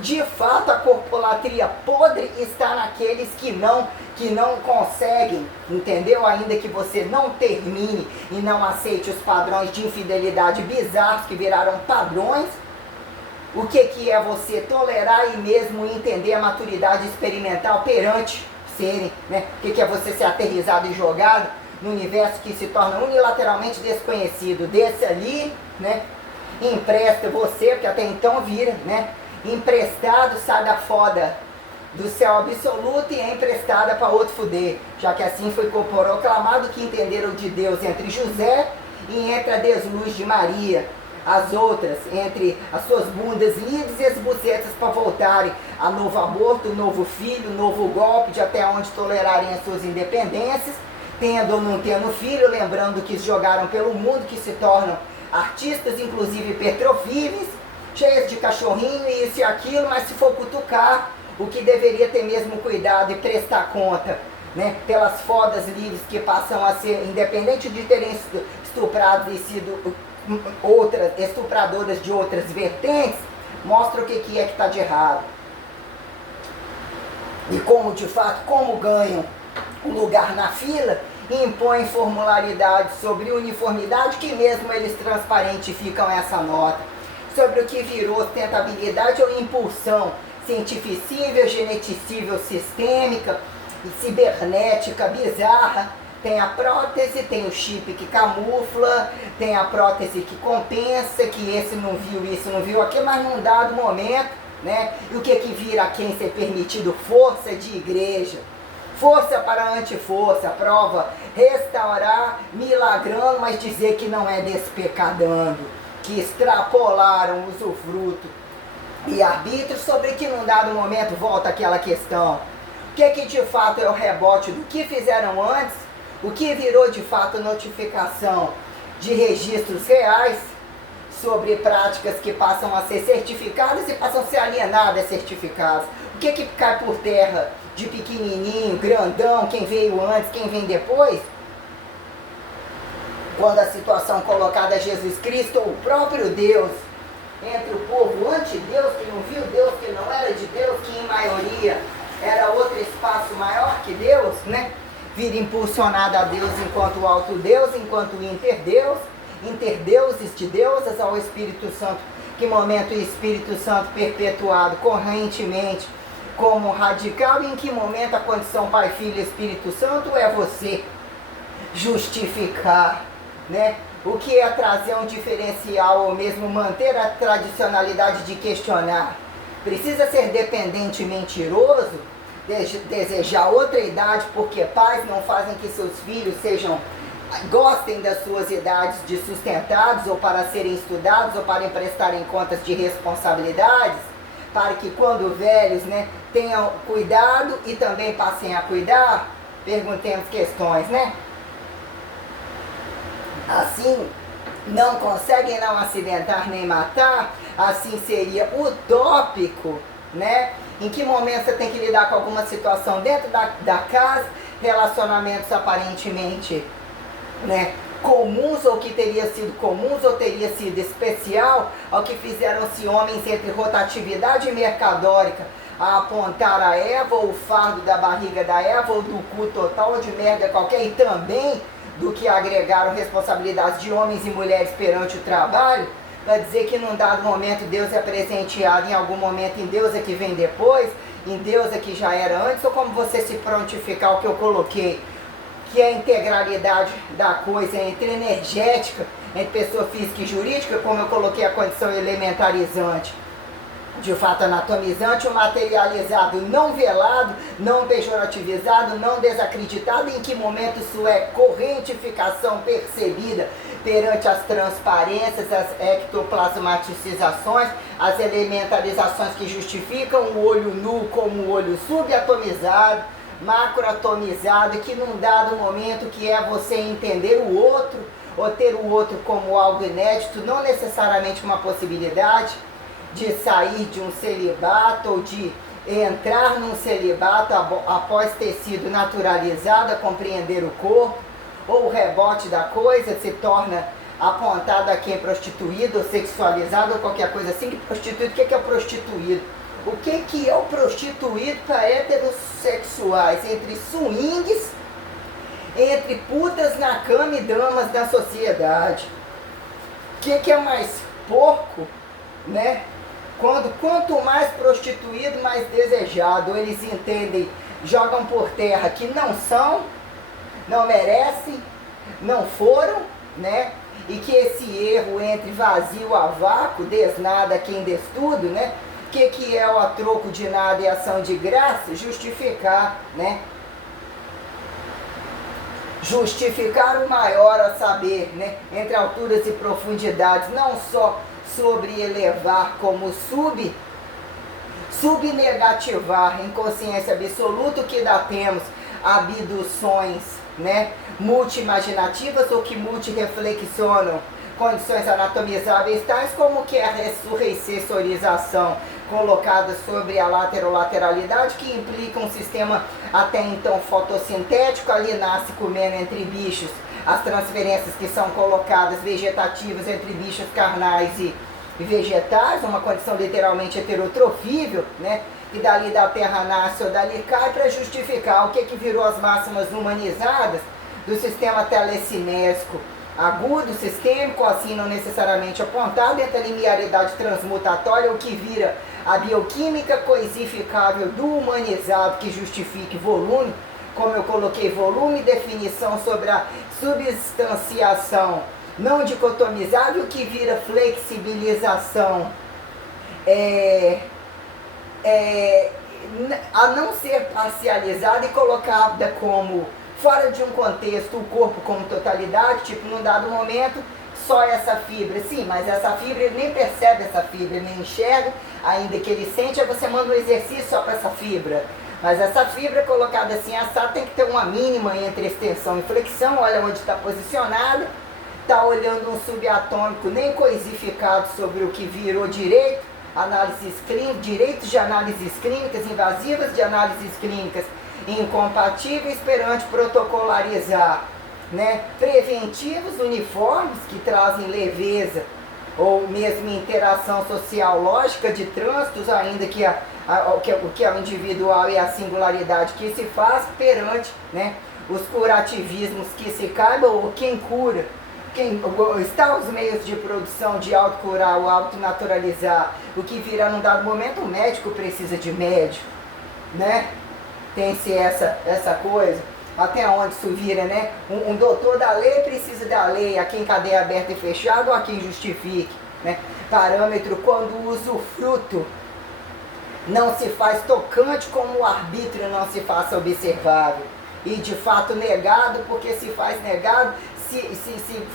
De fato, a corpolatria podre está naqueles que não conseguem, entendeu? Ainda que você não termine e não aceite os padrões de infidelidade bizarros que viraram padrões. O que é você tolerar e mesmo entender a maturidade experimental perante serem, né? O que é você ser aterrissado e jogado no universo que se torna unilateralmente desconhecido? Desse ali, né? Empresta você, porque até então vira, né? Emprestado, sai da foda do céu absoluto e é emprestada para outro fuder, já que assim foi proclamado que entenderam de Deus entre José e entre a desluz de Maria, as outras, entre as suas bundas livres e as bucetas para voltarem a novo aborto, novo filho, novo golpe, de até onde tolerarem as suas independências, tendo ou não tendo filho, lembrando que jogaram pelo mundo, que se tornam artistas, inclusive hipertrofíveis, cheias de cachorrinho e isso e aquilo, mas se for cutucar, o que deveria ter mesmo cuidado e prestar conta, né, pelas fodas livres que passam a ser, independente de terem estuprado e sido outras estupradoras de outras vertentes, mostra o que é que está de errado. E como de fato, como ganham o lugar na fila, impõem formularidades sobre uniformidade, que mesmo eles transparentificam essa nota, sobre o que virou ostentabilidade ou impulsão cientificível, geneticível, sistêmica e cibernética bizarra. Tem a prótese, tem o chip que camufla, tem a prótese que compensa, que esse não viu isso, não viu aquilo, mas num dado momento, né? E o que vira a quem ser permitido? Força de igreja. Força para antiforça, prova restaurar, milagrando, mas dizer que não é despecadando, que extrapolaram o usufruto e arbítrio, sobre que num dado momento volta aquela questão. O que de fato é o rebote do que fizeram antes, o que virou de fato notificação de registros reais sobre práticas que passam a ser certificadas e passam a ser alienadas certificadas. O que cai por terra de pequenininho, grandão, quem veio antes, quem vem depois? Quando a situação colocada é Jesus Cristo, ou o próprio Deus, entre o povo anti-Deus, que não viu Deus, que não era de Deus, que em maioria era outro espaço maior que Deus, né? Vira impulsionada a Deus enquanto alto Deus, enquanto interdeus, interdeuses de deusas ao Espírito Santo. Que momento o Espírito Santo perpetuado correntemente como radical, e em que momento a condição Pai, Filho e Espírito Santo é você justificar, né? O que é trazer um diferencial ou mesmo manter a tradicionalidade de questionar? Precisa ser dependente e mentiroso? Desejar outra idade porque pais não fazem que seus filhos gostem das suas idades de sustentados, ou para serem estudados, ou para emprestarem contas de responsabilidades, para que quando velhos, né, tenham cuidado e também passem a cuidar? Perguntemos questões, né? Assim, não conseguem não acidentar nem matar, assim seria utópico, né? Em que momento você tem que lidar com alguma situação dentro da casa, relacionamentos aparentemente, né, comuns, ou que teria sido comuns, ou teria sido especial, ao que fizeram-se homens entre rotatividade e mercadórica, a apontar a Eva, ou o fardo da barriga da Eva, ou do cu total, ou de merda qualquer, e também do que agregaram responsabilidades de homens e mulheres perante o trabalho, para dizer que num dado momento Deus é presenteado, em algum momento em Deus é que vem depois, em Deus é que já era antes, ou como você se prontificar o que eu coloquei, que é a integralidade da coisa entre energética, entre pessoa física e jurídica, como eu coloquei a condição elementarizante, de fato anatomizante, o materializado não velado, não pejorativizado, não desacreditado, em que momento isso é correntificação percebida perante as transparências, as ectoplasmatizações, as elementarizações que justificam o olho nu como o olho subatomizado, macroatomizado, que num dado momento que é você entender o outro, ou ter o outro como algo inédito, não necessariamente uma possibilidade de sair de um celibato ou de entrar num celibato após ter sido naturalizado a compreender o corpo, ou o rebote da coisa se torna apontado a quem é prostituído ou sexualizado ou qualquer coisa assim. Que prostituído, o que é o prostituído? O que é o prostituído para heterossexuais, entre swings, entre putas na cama e damas da sociedade? O que é mais porco, né? Quanto mais prostituído, mais desejado. Eles entendem, jogam por terra que não são, não merecem, não foram, né? E que esse erro entre vazio a vácuo, desnada quem destudo, né? Que é o a troco de nada e ação de graça? Justificar, né? Justificar o maior a saber, né? Entre alturas e profundidades, não só sobre elevar como subnegativar em consciência absoluta, que dá temos abduções, né, multi-imaginativas ou que multi-reflexionam condições anatomizáveis tais como que a ressurreissorização colocada sobre a lateralidade, que implica um sistema até então fotossintético. Ali nasce comendo entre bichos as transferências que são colocadas vegetativas entre bichos carnais e vegetais, uma condição literalmente heterotrofível, né? E dali da terra nasce ou dali cai, para justificar o que virou as máximas humanizadas do sistema telecinésico agudo, sistêmico, assim não necessariamente apontado, entre a linearidade transmutatória, o que vira a bioquímica coisificável do humanizado, que justifique volume, como eu coloquei volume, definição sobre a substanciação não dicotomizável, que vira flexibilização, a não ser parcializada e colocada como fora de um contexto, o corpo como totalidade, tipo num dado momento só essa fibra, sim, mas essa fibra ele nem percebe essa fibra, ele nem enxerga, ainda que ele sente, aí você manda um exercício só para essa fibra. Mas essa fibra colocada assim, assada, tem que ter uma mínima entre extensão e flexão. Olha onde está posicionada, está olhando um subatômico nem coisificado sobre o que virou direito, análises clínicas, direitos de análises clínicas invasivas, de análises clínicas incompatíveis, perante protocolarizar, né, preventivos uniformes que trazem leveza ou mesmo interação social lógica de trânsitos, ainda que o que é o individual e a singularidade que se faz perante, né, os curativismos que se caibam, ou quem cura, quem está os meios de produção de autocurar ou autonaturalizar, o que virá num dado momento. O médico precisa de médico, né? Tem-se essa coisa, até onde isso vira, né? Um doutor da lei precisa da lei, a quem cadeia aberta e fechada ou a quem justifique, né? Parâmetro quando o usufruto não se faz tocante, como o arbítrio não se faça observável. E de fato negado, porque se faz negado, se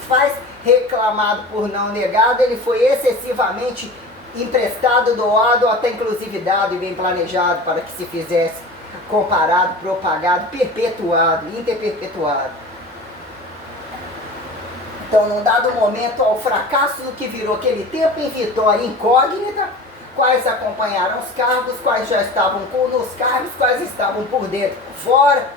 faz reclamado por não negado, ele foi excessivamente emprestado, doado, ou até inclusive dado e bem planejado para que se fizesse comparado, propagado, perpetuado, interperpetuado. Então, num dado momento, ao fracasso do que virou aquele tempo em vitória incógnita, quais acompanharam os cargos, quais já estavam nos cargos, quais estavam por dentro, por fora,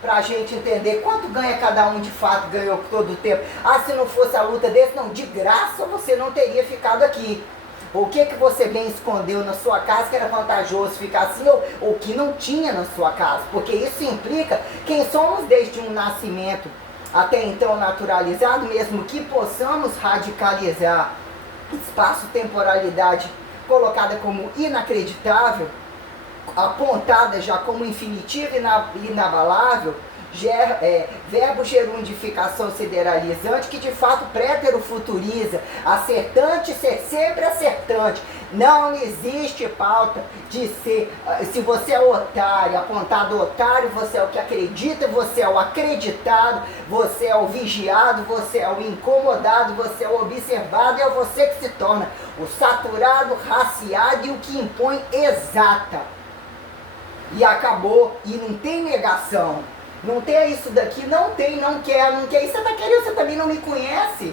para a gente entender quanto ganha cada um de fato, ganhou todo o tempo. Ah, se não fosse a luta desse, não, de graça você não teria ficado aqui. O que você bem escondeu na sua casa que era vantajoso ficar assim, ou que não tinha na sua casa, porque isso implica quem somos desde um nascimento até então naturalizado, mesmo que possamos radicalizar espaço-temporalidade colocada como inacreditável, apontada já como infinitiva e inabalável, verbo gerundificação sideralizante, que de fato prétero-futuriza, acertante ser sempre acertante. Não existe pauta de ser, se você é otário, apontado otário, você é o que acredita, você é o acreditado, você é o vigiado, você é o incomodado, você é o observado, é você que se torna o saturado, raciado e o que impõe exata. E acabou, e não tem negação. Não tem isso daqui, não tem, não quer. Isso você está querendo, você também não me conhece.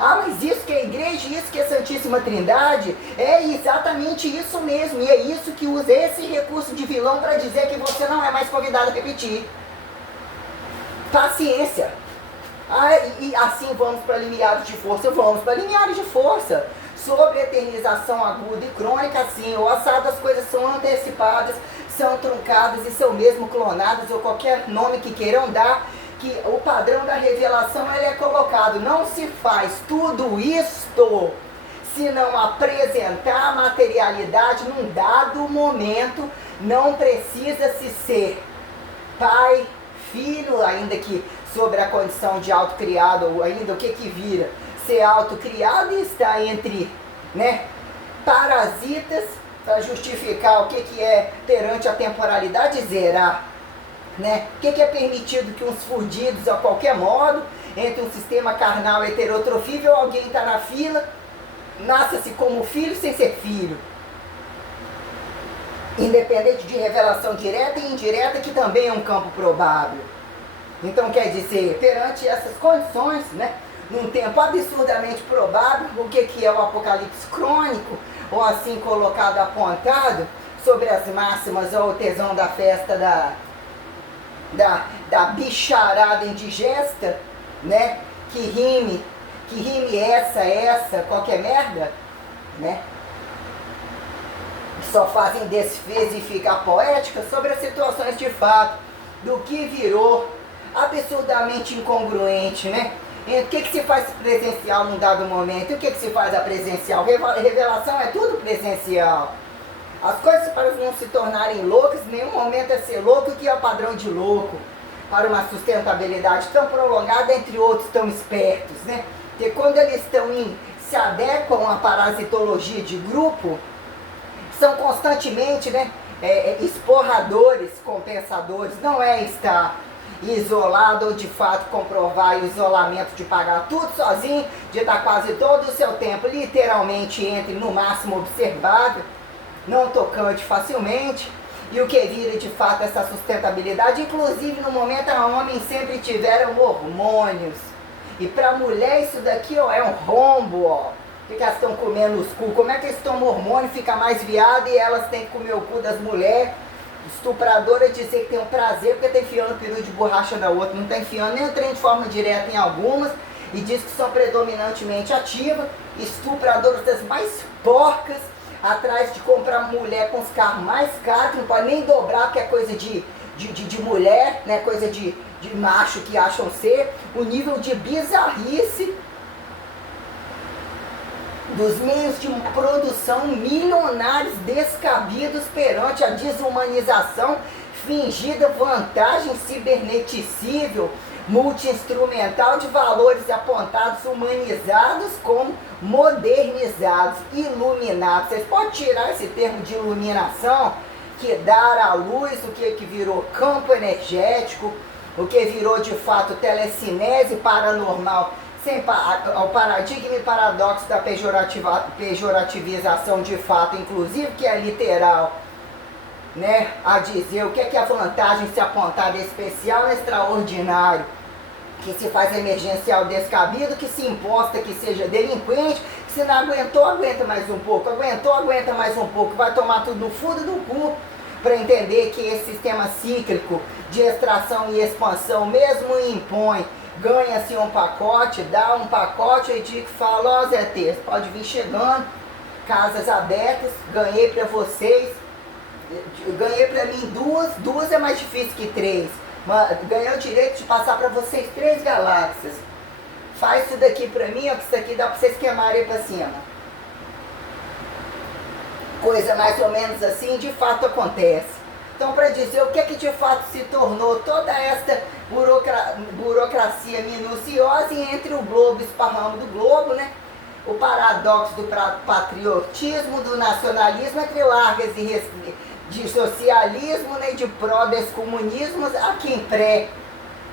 Ah, mas isso que é igreja, isso que é Santíssima Trindade, é exatamente isso mesmo. E é isso que usa esse recurso de vilão para dizer que você não é mais convidado a repetir. Paciência. Ah, e assim vamos para limiares de força? Vamos para limiares de força. Sobre eternização aguda e crônica, sim, ou assado, as coisas são antecipadas, são truncadas e são mesmo clonadas, ou qualquer nome que queiram dar, que o padrão da revelação ele é colocado. Não se faz tudo isto se não apresentar a materialidade num dado momento. Não precisa se ser pai, filho, ainda que sobre a condição de autocriado, ou ainda o que vira ser autocriado, e está entre, né, parasitas, para justificar o que é perante a temporalidade, zerar, né? O que é permitido que uns fudidos, a qualquer modo, entre um sistema carnal heterotrofível, alguém está na fila, nasce-se como filho sem ser filho. Independente de revelação direta e indireta, que também é um campo provável. Então, quer dizer, perante essas condições, né, num tempo absurdamente provável, o que é o apocalipse crônico, ou assim colocado, apontado, sobre as máximas ou o tesão da festa da bicharada indigesta, né, que rime essa, qualquer merda, né, só fazem desfeita e ficar poética sobre as situações de fato, do que virou absurdamente incongruente, né? O que se faz presencial num dado momento e o que se faz a presencial? Revelação é tudo presencial. As coisas, para não se tornarem loucas, em nenhum momento é ser louco, que é o padrão de louco, para uma sustentabilidade tão prolongada, entre outros tão espertos, né? Porque quando eles se adequam à parasitologia de grupo, são constantemente, né, esporradores, compensadores. Não é estar isolado ou de fato comprovar o isolamento de pagar tudo sozinho, de estar quase todo o seu tempo literalmente entre no máximo observável, não tocante facilmente, e o que vira de fato essa sustentabilidade, inclusive no momento a homem sempre tiveram hormônios, e para a mulher isso daqui, ó, é um rombo, ó. Que elas estão comendo os cu, como é que eles tomam hormônio, fica mais viado e elas têm que comer o cu das mulheres. Estupradora dizer que tem um prazer porque está enfiando peru de borracha na outra, não está enfiando nem o trem de forma direta em algumas, e diz que são predominantemente ativas. Estupradoras das mais porcas, atrás de comprar mulher com os carros mais caros, não pode nem dobrar porque é coisa de mulher, né? Coisa de macho que acham ser. O nível de bizarrice dos meios de produção milionários descabidos perante a desumanização, fingida vantagem ciberneticível, multi-instrumental de valores apontados humanizados como modernizados, iluminados. Vocês podem tirar esse termo de iluminação, que dar à luz o que virou campo energético, o que virou de fato telecinese paranormal, o paradigma e paradoxo da pejorativização de fato, inclusive, que é literal, né, a dizer o que é a vantagem se apontar de especial e extraordinário, que se faz emergencial descabido, que se imposta que seja delinquente, que se não aguentou, aguenta mais um pouco, aguentou, aguenta mais um pouco, vai tomar tudo no fundo do cu, para entender que esse sistema cíclico de extração e expansão mesmo impõe. Ganha-se um pacote, dá um pacote, e digo, fala, ó Zé T, pode vir chegando, casas abertas, ganhei para vocês, ganhei para mim duas é mais difícil que 3, mas ganhei o direito de passar para vocês 3 galáxias, faz isso daqui para mim, ó, que isso aqui dá para vocês queimarem para cima, coisa mais ou menos assim de fato acontece. Então, para dizer o que é que de fato se tornou toda esta burocracia minuciosa e entre o globo, esparramo do globo, né? O paradoxo do patriotismo, do nacionalismo, entre largas de socialismo, né? De pró-descomunismos, a quem pré,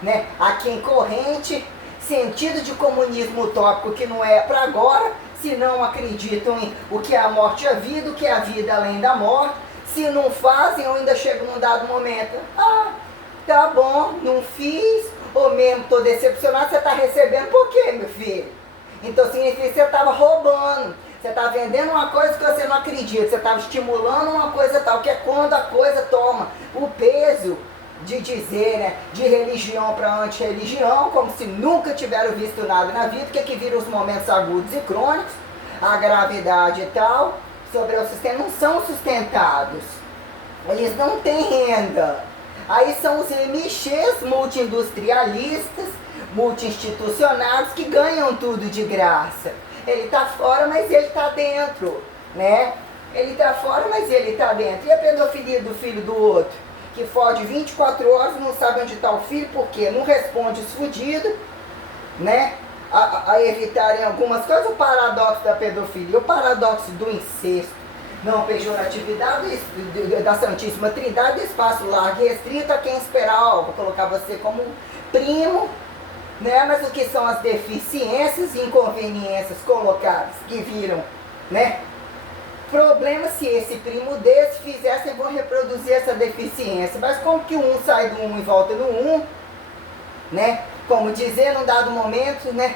né? A quem corrente, sentido de comunismo utópico que não é para agora, se não acreditam em o que é a morte e a vida, o que é a vida além da morte. Se não fazem, ou ainda chega num dado momento, tá bom, não fiz, ou mesmo estou decepcionado, você está recebendo por quê, meu filho? Então significa que você estava roubando, você está vendendo uma coisa que você não acredita, você estava estimulando uma coisa tal, que é quando a coisa toma o peso de dizer, né, de religião para anti-religião, como se nunca tiveram visto nada na vida, que vira os momentos agudos e crônicos, a gravidade e tal, sobre o sistema, não são sustentados, eles não têm renda. Aí são os MXs multi-industrialistas, multi-institucionados, que ganham tudo de graça. Ele está fora, mas ele está dentro, né? Ele está fora, mas ele está dentro. E a pedofilia do filho do outro, que fode 24 horas, não sabe onde está o filho, porque não responde os fudidos, né? A evitarem algumas coisas, o paradoxo da pedofilia, o paradoxo do incesto, não pejoratividade da Santíssima Trindade, espaço largo e restrito a quem esperar, vou colocar você como primo, né? Mas o que são as deficiências e inconveniências colocadas, que viram, né? Problema se esse primo desse fizessem, vão reproduzir essa deficiência, mas como que um sai do um e volta no um, né? Como dizer, num dado momento, né?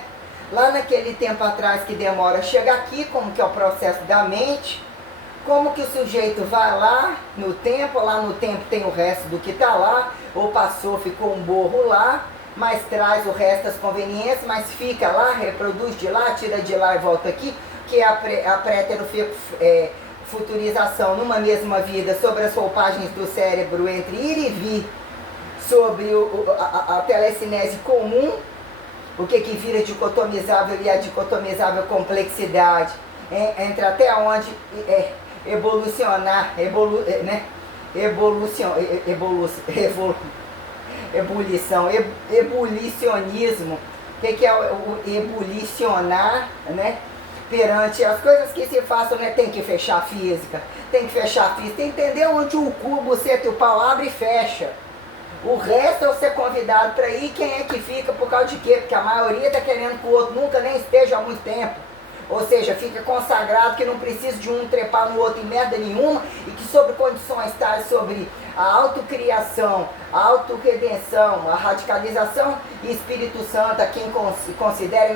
Lá naquele tempo atrás que demora a chegar aqui, como que é o processo da mente, como que o sujeito vai lá no tempo tem o resto do que está lá, ou passou, ficou um borro lá, mas traz o resto das conveniências, mas fica lá, reproduz de lá, tira de lá e volta aqui, que é a pré-futurização numa mesma vida sobre as roupagens do cérebro entre ir e vir, sobre a telecinese comum, o que vira dicotomizável e a dicotomizável complexidade, entre até onde ebulicionismo, o que é o ebulicionar, né? Perante as coisas que se façam, né? Tem que fechar a física, tem que entender onde o cubo, o e o pau abre e fecha. O resto é você convidado para ir, quem é que fica por causa de quê? Porque a maioria está querendo que o outro nunca nem esteja há muito tempo. Ou seja, fica consagrado que não precisa de um trepar no outro em merda nenhuma, e que sobre condições tais, sobre a autocriação, a autorredenção, a radicalização e Espírito Santo, a quem considere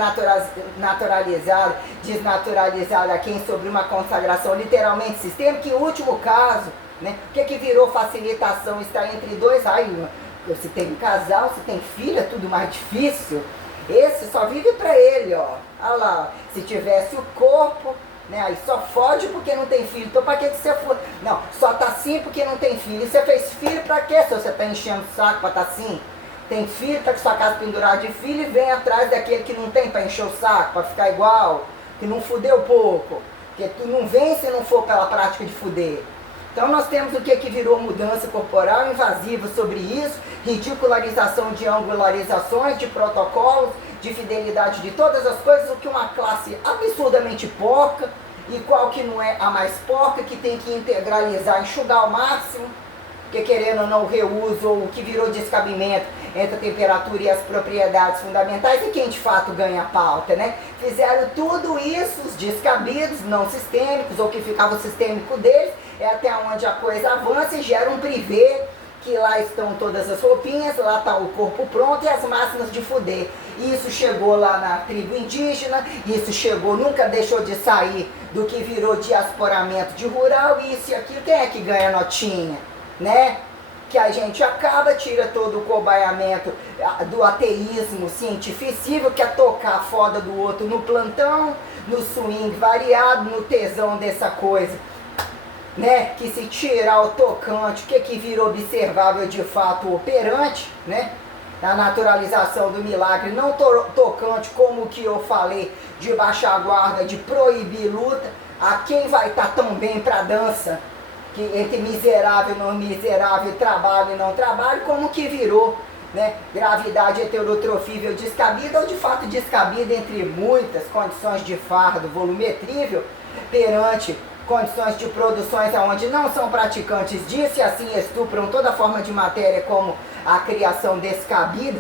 naturalizado, desnaturalizado, a quem sobre uma consagração literalmente sistêmica, que em último caso, né, o que virou facilitação está entre dois raios. Se tem um casal, se tem filho, é tudo mais difícil. Esse só vive pra ele, ó. Olha lá, se tivesse o corpo, né, aí só fode porque não tem filho. Então pra que você for? Não, só tá assim porque não tem filho. E você fez filho pra quê se você tá enchendo o saco pra tá assim? Tem filho pra que sua casa pendurar de filho e vem atrás daquele que não tem pra encher o saco, pra ficar igual, que não fudeu pouco. Porque tu não vem se não for pela prática de fuder. Então nós temos o que virou mudança corporal invasiva sobre isso, ridicularização de angularizações, de protocolos, de fidelidade de todas as coisas, o que uma classe absurdamente porca, e qual que não é a mais porca, que tem que integralizar, enxugar ao máximo, porque querendo ou não o reuso, ou o que virou descabimento entre a temperatura e as propriedades fundamentais, e quem de fato ganha a pauta, né? Fizeram tudo isso, os descabidos, não sistêmicos, ou que ficava o sistêmico deles, é até onde a coisa avança e gera um privê, que lá estão todas as roupinhas, lá está o corpo pronto e as máquinas de fuder. Isso chegou lá na tribo indígena, isso chegou, nunca deixou de sair do que virou diasporamento de rural, isso e aquilo. Quem é que ganha notinha, né? Que a gente acaba, tira todo o cobaiamento do ateísmo cientificível, que é tocar a foda do outro no plantão, no swing variado, no tesão dessa coisa, né? Que se tirar o tocante, o que vira observável de fato operante, né? A naturalização do milagre, não tocante como o que eu falei, de baixar a guarda, de proibir luta, A quem vai estar tão bem para a dança, que entre miserável e não miserável, trabalho e não trabalho, como que virou, né? Gravidade heterotrofível descabida, ou de fato descabida entre muitas condições de fardo volumetrível, perante condições de produções onde não são praticantes disso e assim estupram toda forma de matéria, como a criação descabida,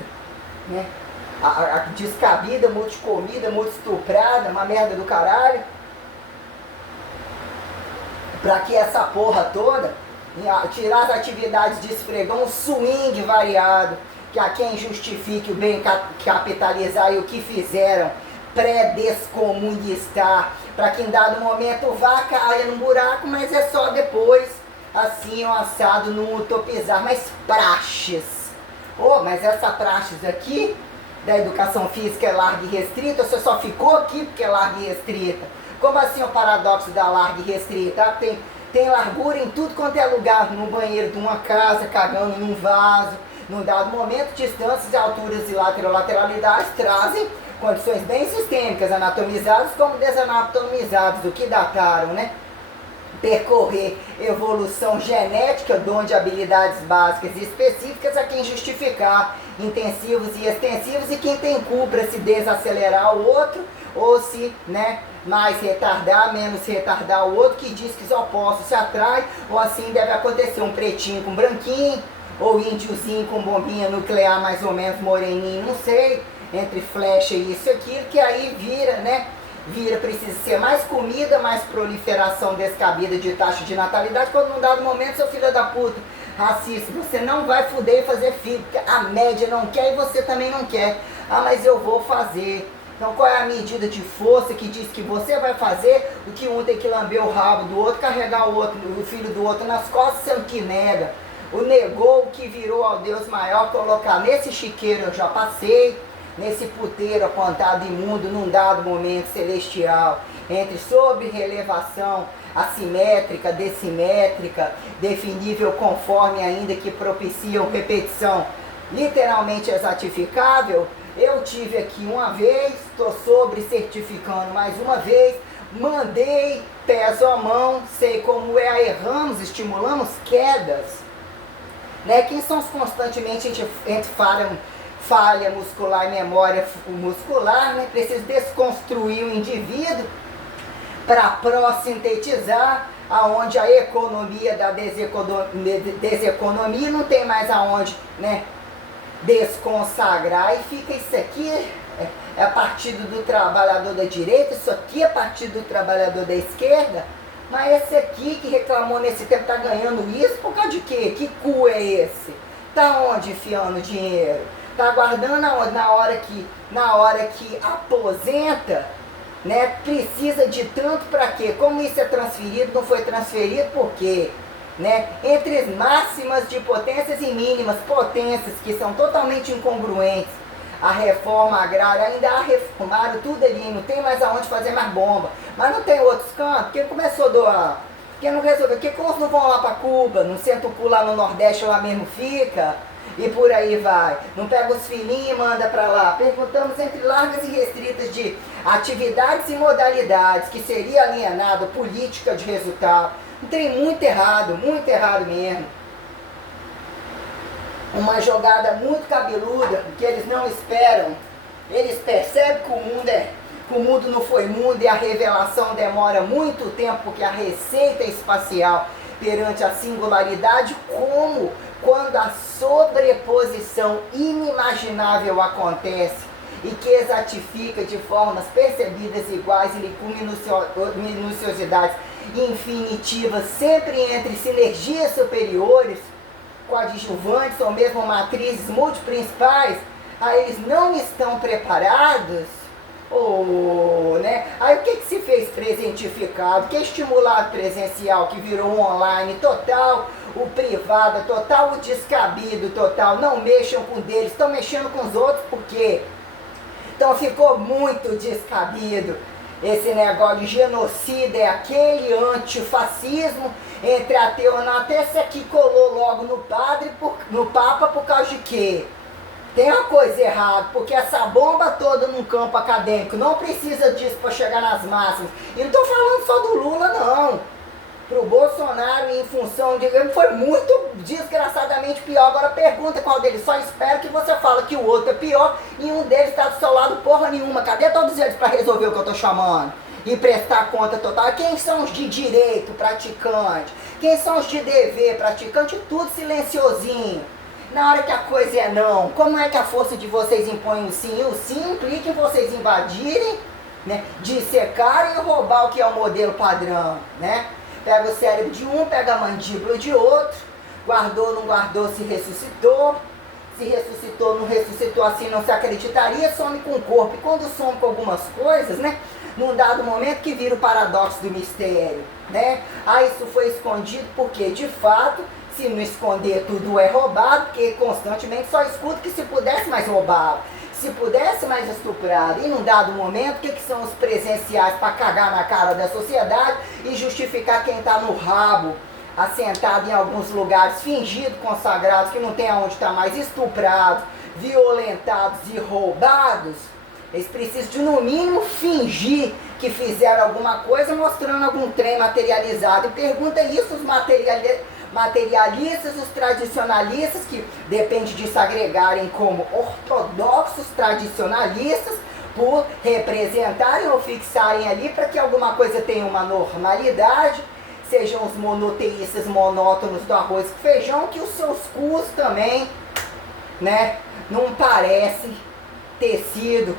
né? A descabida, multicomida, multiestuprada, uma merda do caralho. Para que essa porra toda, tirar as atividades de esfregão, um swing variado, que a quem justifique o bem capitalizar e o que fizeram pré-descomunistar, para que em dado momento vá cair num buraco, mas é só depois, assim, o assado não utopizar. Mas praxes, mas essa praxes aqui, da educação física é larga e restrita, você só ficou aqui porque é larga e restrita. Como assim o paradoxo da larga e restrita? Tem largura em tudo quanto é lugar, no banheiro de uma casa, cagando num vaso. Num dado momento, distâncias, alturas e lateralidades trazem condições bem sistêmicas, anatomizadas como desanatomizadas, o que dataram, né? Percorrer evolução genética, dom de habilidades básicas e específicas a quem justificar intensivos e extensivos, e quem tem culpa se desacelerar o outro, ou se, né, mais retardar, menos retardar o outro, que diz que os opostos se atraem, ou assim deve acontecer, um pretinho com branquinho, ou índiozinho com bombinha nuclear mais ou menos moreninho, não sei, entre flecha e isso e aquilo, que aí vira, né, precisa ser mais comida, mais proliferação descabida de taxa de natalidade, quando num dado momento, seu filho da puta, racista, você não vai fuder e fazer filho, porque a média não quer e você também não quer. Ah, mas eu vou fazer. Então qual é a medida de força que diz que você vai fazer o que um tem que lamber o rabo do outro, carregar o filho do outro nas costas, sendo que nega? O negou o que virou ao Deus maior, colocar nesse chiqueiro eu já passei, nesse puteiro apontado imundo num dado momento celestial, entre sobre-relevação assimétrica, decimétrica, definível conforme ainda que propiciam repetição literalmente exatificável. Eu tive aqui uma vez, estou sobre-certificando mais uma vez, mandei, peso a mão, sei como é, erramos, estimulamos quedas, né? Quem são os constantemente entre falha muscular e memória muscular, né? Precisa desconstruir o indivíduo para pró-sintetizar, aonde a economia da deseconomia não tem mais aonde, né, desconsagrar, e fica isso aqui é partido do trabalhador da direita, isso aqui é partido do trabalhador da esquerda, mas esse aqui que reclamou nesse tempo tá ganhando isso por causa de quê? Que cu é esse? Tá onde enfiando dinheiro? Tá guardando na hora que aposenta, né? Precisa de tanto para quê? Como isso é transferido, não foi transferido por quê? Né? Entre as máximas de potências e mínimas potências, que são totalmente incongruentes, a reforma agrária, ainda reformaram tudo ali, não tem mais aonde fazer mais bomba, mas não tem outros cantos, quem começou a doar? Quem não resolveu? Que como não vão lá para Cuba, não senta o cu lá no Nordeste, lá mesmo fica, e por aí vai, não pega os filhinhos e manda para lá. Perguntamos entre largas e restritas de atividades e modalidades, que seria alienado, política de resultado. Não tem muito errado mesmo. Uma jogada muito cabeluda, que eles não esperam. Eles percebem que o mundo não foi mundo e a revelação demora muito tempo, porque a receita espacial perante a singularidade, como quando a sobreposição inimaginável acontece e que exatifica de formas percebidas iguais e com minuciosidades infinitivas, sempre entre sinergias superiores, coadjuvantes ou mesmo matrizes multiprincipais, aí eles não estão preparados, né? Aí o que se fez presentificado, que é estimulado presencial, que virou online total, o privado total, o descabido total, não mexam com deles, estão mexendo com os outros, por quê? Então ficou muito descabido. Esse negócio de genocida é aquele antifascismo entre ateu e não, até esse aqui colou logo no padre, no papa, por causa de quê? Tem uma coisa errada, porque essa bomba toda num campo acadêmico não precisa disso para chegar nas massas. E não estou falando só do Lula, não. Pro Bolsonaro, em função de... foi muito desgraçadamente pior. Agora pergunta qual deles. Só espero que você fale que o outro é pior e um deles está do seu lado porra nenhuma. Cadê todos eles para resolver o que eu tô chamando? E prestar conta total. Quem são os de direito praticante? Quem são os de dever praticante? Tudo silenciosinho. Na hora que a coisa é não, como é que a força de vocês impõe o sim? O sim implica em vocês invadirem, né, dissecarem e roubar o que é o modelo padrão, né? Pega o cérebro de um, pega a mandíbula de outro, guardou, não guardou, se ressuscitou, não ressuscitou, assim não se acreditaria, some com o corpo. E quando some com algumas coisas, né, num dado momento que vira o paradoxo do mistério, né? Ah, isso foi escondido porque, de fato, se não esconder tudo é roubado, porque constantemente só escuta que se pudesse mais roubava, se pudesse mais estuprado. E num dado momento, o que são os presenciais para cagar na cara da sociedade e justificar quem está no rabo, assentado em alguns lugares, fingido consagrados, que não tem aonde estar mais, estuprados, violentados e roubados. Eles precisam de, no mínimo, fingir que fizeram alguma coisa, mostrando algum trem materializado. E pergunta isso os materialistas, os tradicionalistas, que depende de se agregarem como ortodoxos tradicionalistas, por representarem ou fixarem ali para que alguma coisa tenha uma normalidade, sejam os monoteístas monótonos do arroz e feijão, que os seus cus também, né, não parecem ter sido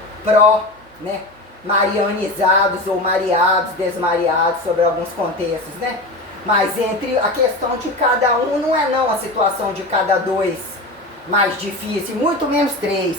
né, marianizados ou mareados, desmareados sobre alguns contextos, né? Mas entre a questão de cada um não é não a situação de cada dois mais difícil, muito menos três.